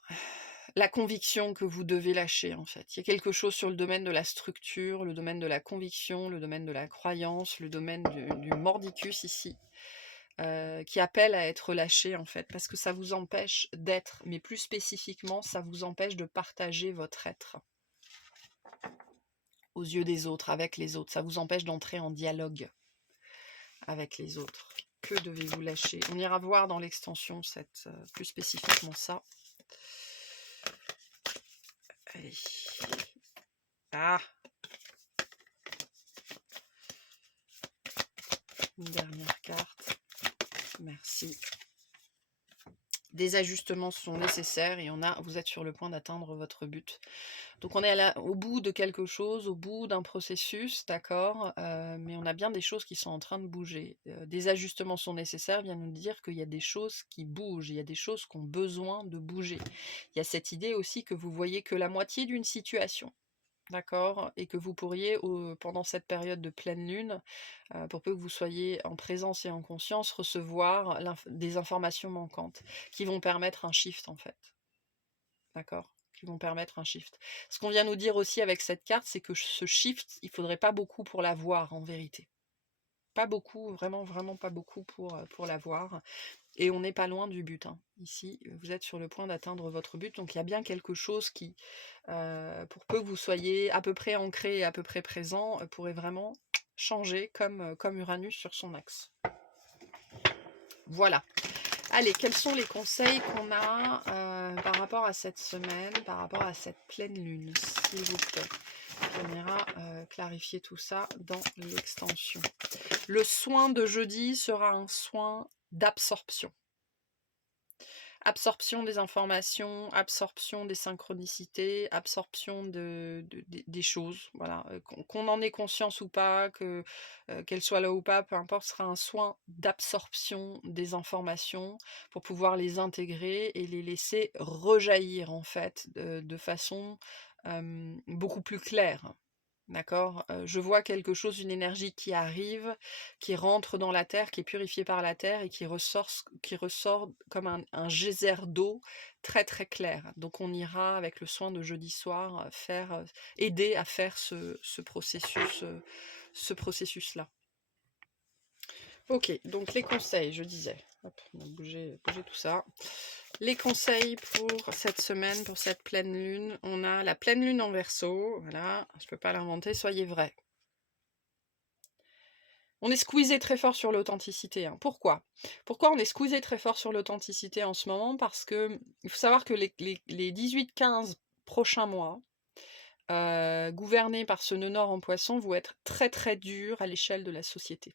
La conviction que vous devez lâcher, en fait. Il y a quelque chose sur le domaine de la structure, le domaine de la conviction, le domaine de la croyance, le domaine du mordicus ici, qui appelle à être lâché, en fait, parce que ça vous empêche d'être, mais plus spécifiquement, ça vous empêche de partager votre être aux yeux des autres, avec les autres. Ça vous empêche d'entrer en dialogue avec les autres. Que devez-vous lâcher? On ira voir dans l'extension plus spécifiquement ça. Allez. Ah! Une dernière carte. Merci. Des ajustements sont nécessaires et vous êtes sur le point d'atteindre votre but. Donc on est au bout de quelque chose, au bout d'un processus, d'accord, mais on a bien des choses qui sont en train de bouger. Des ajustements sont nécessaires, vient nous dire qu'il y a des choses qui bougent, il y a des choses qui ont besoin de bouger. Il y a cette idée aussi que vous voyez que la moitié d'une situation. D'accord, et que vous pourriez, pendant cette période de pleine lune, pour peu que vous soyez en présence et en conscience, recevoir des informations manquantes qui vont permettre un shift en fait. D'accord, qui vont permettre un shift. Ce qu'on vient nous dire aussi avec cette carte, c'est que ce shift, il faudrait pas beaucoup pour l'avoir en vérité. Pas beaucoup, vraiment, vraiment pas beaucoup pour l'avoir. Et on n'est pas loin du but, hein. Ici, vous êtes sur le point d'atteindre votre but, donc il y a bien quelque chose qui, pour peu que vous soyez à peu près ancré et à peu près présent, pourrait vraiment changer comme Uranus sur son axe. Voilà. Allez, quels sont les conseils qu'on a par rapport à cette semaine, par rapport à cette pleine lune, s'il vous plaît? On ira clarifier tout ça dans l'extension. Le soin de jeudi sera un soin d'absorption. Absorption des informations, absorption des synchronicités, absorption des choses, voilà, qu'on en ait conscience ou pas, qu'elles soient là ou pas, peu importe, ce sera un soin d'absorption des informations pour pouvoir les intégrer et les laisser rejaillir en fait de façon beaucoup plus claire. D'accord, je vois quelque chose, une énergie qui arrive, qui rentre dans la terre, qui est purifiée par la terre et qui ressort comme un geyser d'eau très très clair. Donc on ira avec le soin de jeudi soir aider à faire ce processus-là. Ok, donc les conseils, je disais. Hop, on va bouger tout ça. Les conseils pour cette semaine, pour cette pleine lune, on a la pleine lune en Verseau, voilà, je ne peux pas l'inventer, soyez vrais. On est squeezé très fort sur l'authenticité, hein. Pourquoi on est squeezé très fort sur l'authenticité en ce moment? Parce que il faut savoir que les 18-15 prochains mois, gouvernés par ce nœud nord en Poisson, vont être très très durs à l'échelle de la société,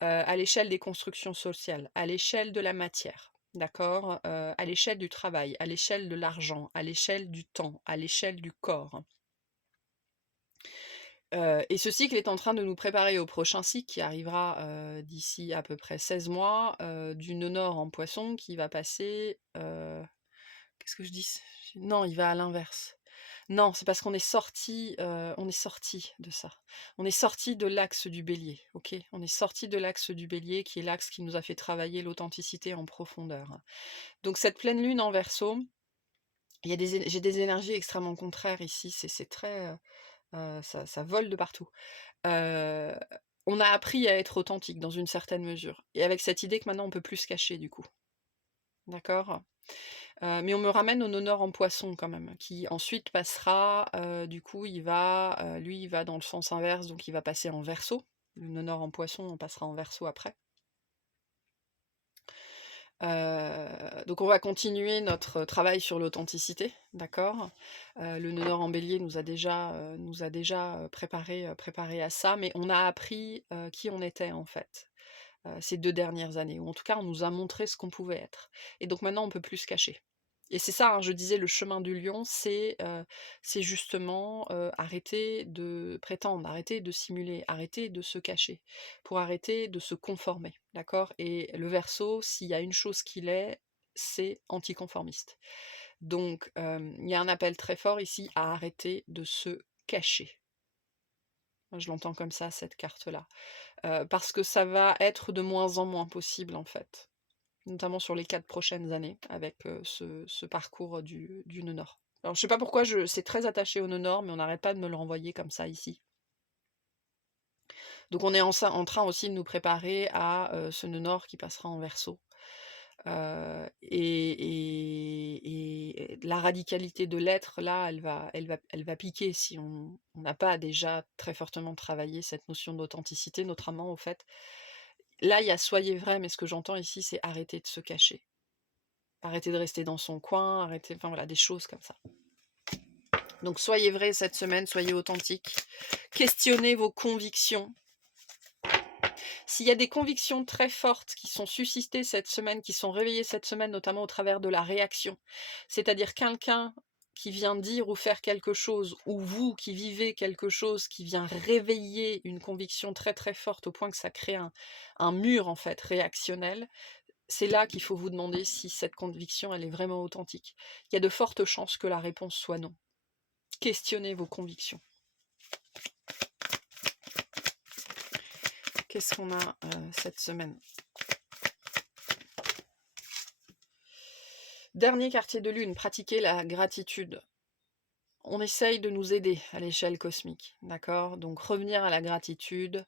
à l'échelle des constructions sociales, à l'échelle de la matière, d'accord? À l'échelle du travail, à l'échelle de l'argent, à l'échelle du temps, à l'échelle du corps. Et ce cycle est en train de nous préparer au prochain cycle qui arrivera, d'ici à peu près 16 mois, du nœud nord en Poisson qui va passer, qu'est-ce que je dis? Non, il va à l'inverse. Non, c'est parce qu'on est sorti, de ça. On est sorti de l'axe du Bélier, OK? On est sorti de l'axe du Bélier qui est l'axe qui nous a fait travailler l'authenticité en profondeur. Donc cette pleine lune en Verseau, j'ai des énergies extrêmement contraires ici, c'est très, ça vole de partout. Heu, on a appris à être authentique dans une certaine mesure et avec cette idée que maintenant on peut plus se cacher du coup. D'accord? Mais on me ramène au nœud nord en Poisson quand même, qui ensuite passera, du coup lui il va dans le sens inverse, donc il va passer en Verseau. Le nœud nord en Poisson, on passera en Verseau après. Donc on va continuer notre travail sur l'authenticité, d'accord? Le nœud nord en Bélier nous a déjà préparé à ça, mais on a appris, qui on était en fait, ces 2 dernières années, ou en tout cas on nous a montré ce qu'on pouvait être. Et donc maintenant on peut plus se cacher. Et c'est ça, hein, je disais le chemin du lion, c'est justement, arrêter de prétendre, arrêter de simuler, arrêter de se cacher, pour arrêter de se conformer, d'accord? Et le Verseau, s'il y a une chose qu'il est, c'est anticonformiste. Donc, il y a un appel très fort ici à arrêter de se cacher. Moi je l'entends comme ça, cette carte-là. Parce que ça va être de moins en moins possible en fait. Notamment sur les 4 prochaines années avec, ce parcours du nœud nord. Alors je sais pas pourquoi c'est très attaché au nœud nord, mais on n'arrête pas de me le renvoyer comme ça ici. Donc on est en train aussi de nous préparer à, ce nœud nord qui passera en Verseau. Et la radicalité de l'être là, elle va piquer si on n'a pas déjà très fortement travaillé cette notion d'authenticité, notamment au fait. Là, il y a soyez vrai, mais ce que j'entends ici, c'est arrêter de se cacher. Arrêter de rester dans son coin, enfin voilà, des choses comme ça. Donc soyez vrai cette semaine, soyez authentique. Questionnez vos convictions. S'il y a des convictions très fortes qui sont suscitées cette semaine, qui sont réveillées cette semaine, notamment au travers de la réaction, c'est-à-dire quelqu'un qui vient dire ou faire quelque chose, ou vous qui vivez quelque chose qui vient réveiller une conviction très très forte au point que ça crée un mur en fait réactionnel, c'est là qu'il faut vous demander si cette conviction elle est vraiment authentique. Il y a de fortes chances que la réponse soit non. Questionnez vos convictions. Qu'est-ce qu'on a cette semaine? Dernier quartier de lune, pratiquer la gratitude. On essaye de nous aider à l'échelle cosmique, d'accord? Donc revenir à la gratitude,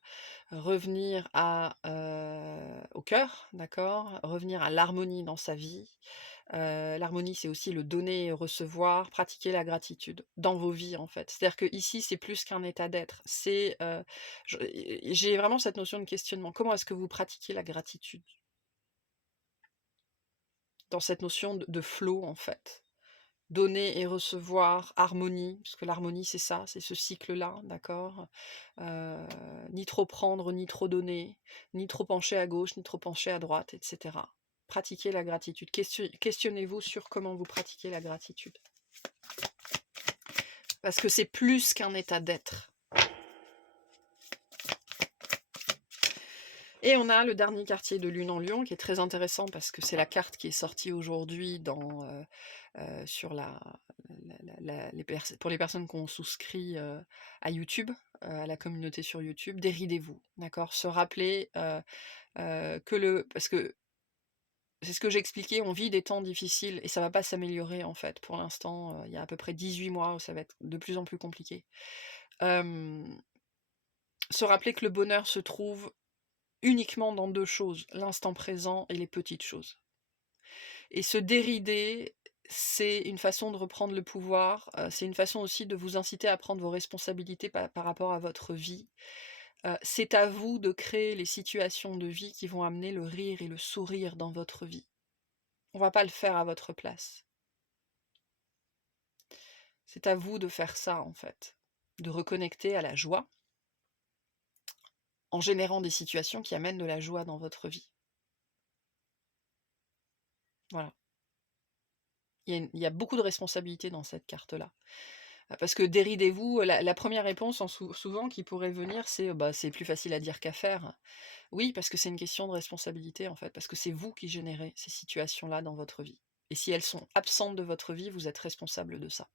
revenir au cœur, d'accord? Revenir à l'harmonie dans sa vie. L'harmonie, c'est aussi le donner et recevoir, pratiquer la gratitude dans vos vies, en fait. C'est-à-dire que ici, c'est plus qu'un état d'être. J'ai vraiment cette notion de questionnement. Comment est-ce que vous pratiquez la gratitude? Dans cette notion de flow, en fait. Donner et recevoir, harmonie, parce que l'harmonie c'est ça, c'est ce cycle-là, d'accord? Ni trop prendre, ni trop donner, ni trop pencher à gauche, ni trop pencher à droite, etc. Pratiquez la gratitude. Questionnez-vous sur comment vous pratiquez la gratitude. Parce que c'est plus qu'un état d'être. Et on a le dernier quartier de lune en lion qui est très intéressant parce que c'est la carte qui est sortie aujourd'hui pour les personnes qui ont souscrit à YouTube, à la communauté sur YouTube. Déridez-vous, d'accord? Se rappeler parce que c'est ce que j'expliquais, on vit des temps difficiles et ça va pas s'améliorer en fait. Pour l'instant, il y a à peu près 18 mois où ça va être de plus en plus compliqué. Se rappeler que le bonheur se trouve uniquement dans 2 choses, l'instant présent et les petites choses. Et se dérider, c'est une façon de reprendre le pouvoir, c'est une façon aussi de vous inciter à prendre vos responsabilités par rapport à votre vie. C'est à vous de créer les situations de vie qui vont amener le rire et le sourire dans votre vie. On va pas le faire à votre place. C'est à vous de faire ça en fait, de reconnecter à la joie, en générant des situations qui amènent de la joie dans votre vie. Voilà. Il y a beaucoup de responsabilités dans cette carte-là. Parce que déridez-vous, la première réponse souvent qui pourrait venir, c'est bah, c'est plus facile à dire qu'à faire. Oui, parce que c'est une question de responsabilité en fait, parce que c'est vous qui générez ces situations-là dans votre vie. Et si elles sont absentes de votre vie, vous êtes responsable de ça.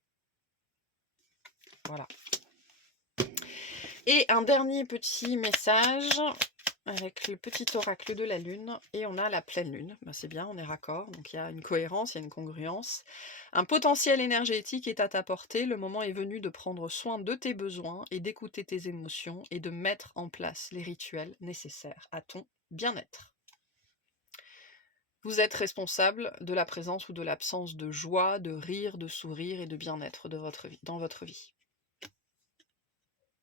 Voilà. Et un dernier petit message avec le petit oracle de la lune, et on a la pleine lune. Ben, c'est bien, on est raccord, donc il y a une cohérence, il y a une congruence. Un potentiel énergétique est à ta portée, le moment est venu de prendre soin de tes besoins et d'écouter tes émotions et de mettre en place les rituels nécessaires à ton bien-être. Vous êtes responsable de la présence ou de l'absence de joie, de rire, de sourire et de bien-être dans votre vie.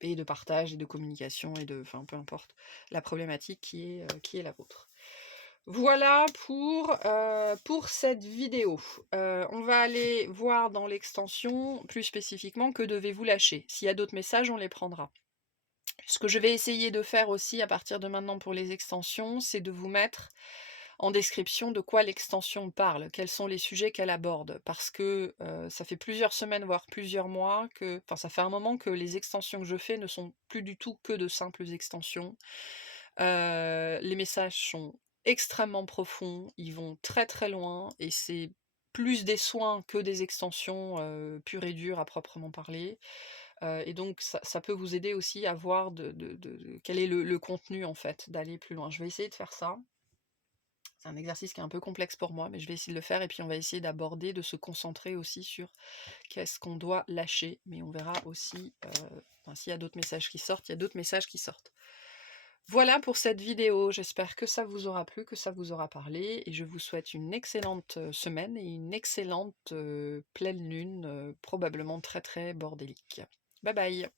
Et de partage et de communication enfin peu importe la problématique qui est la vôtre. Voilà pour cette vidéo. On va aller voir dans l'extension plus spécifiquement que devez-vous lâcher. S'il y a d'autres messages, on les prendra. Ce que je vais essayer de faire aussi à partir de maintenant pour les extensions, c'est de vous mettre en description de quoi l'extension parle, quels sont les sujets qu'elle aborde, parce que ça fait plusieurs semaines, voire plusieurs mois, ça fait un moment que les extensions que je fais ne sont plus du tout que de simples extensions. Les messages sont extrêmement profonds, ils vont très très loin, et c'est plus des soins que des extensions pures et dures à proprement parler. Et donc ça peut vous aider aussi à voir quel est le contenu en fait, d'aller plus loin. Je vais essayer de faire ça. C'est un exercice qui est un peu complexe pour moi, mais je vais essayer de le faire et puis on va essayer d'aborder, de se concentrer aussi sur qu'est-ce qu'on doit lâcher. Mais on verra aussi, s'il y a d'autres messages qui sortent, il y a d'autres messages qui sortent. Voilà pour cette vidéo, j'espère que ça vous aura plu, que ça vous aura parlé, et je vous souhaite une excellente semaine et une excellente pleine lune, probablement très très bordélique. Bye bye!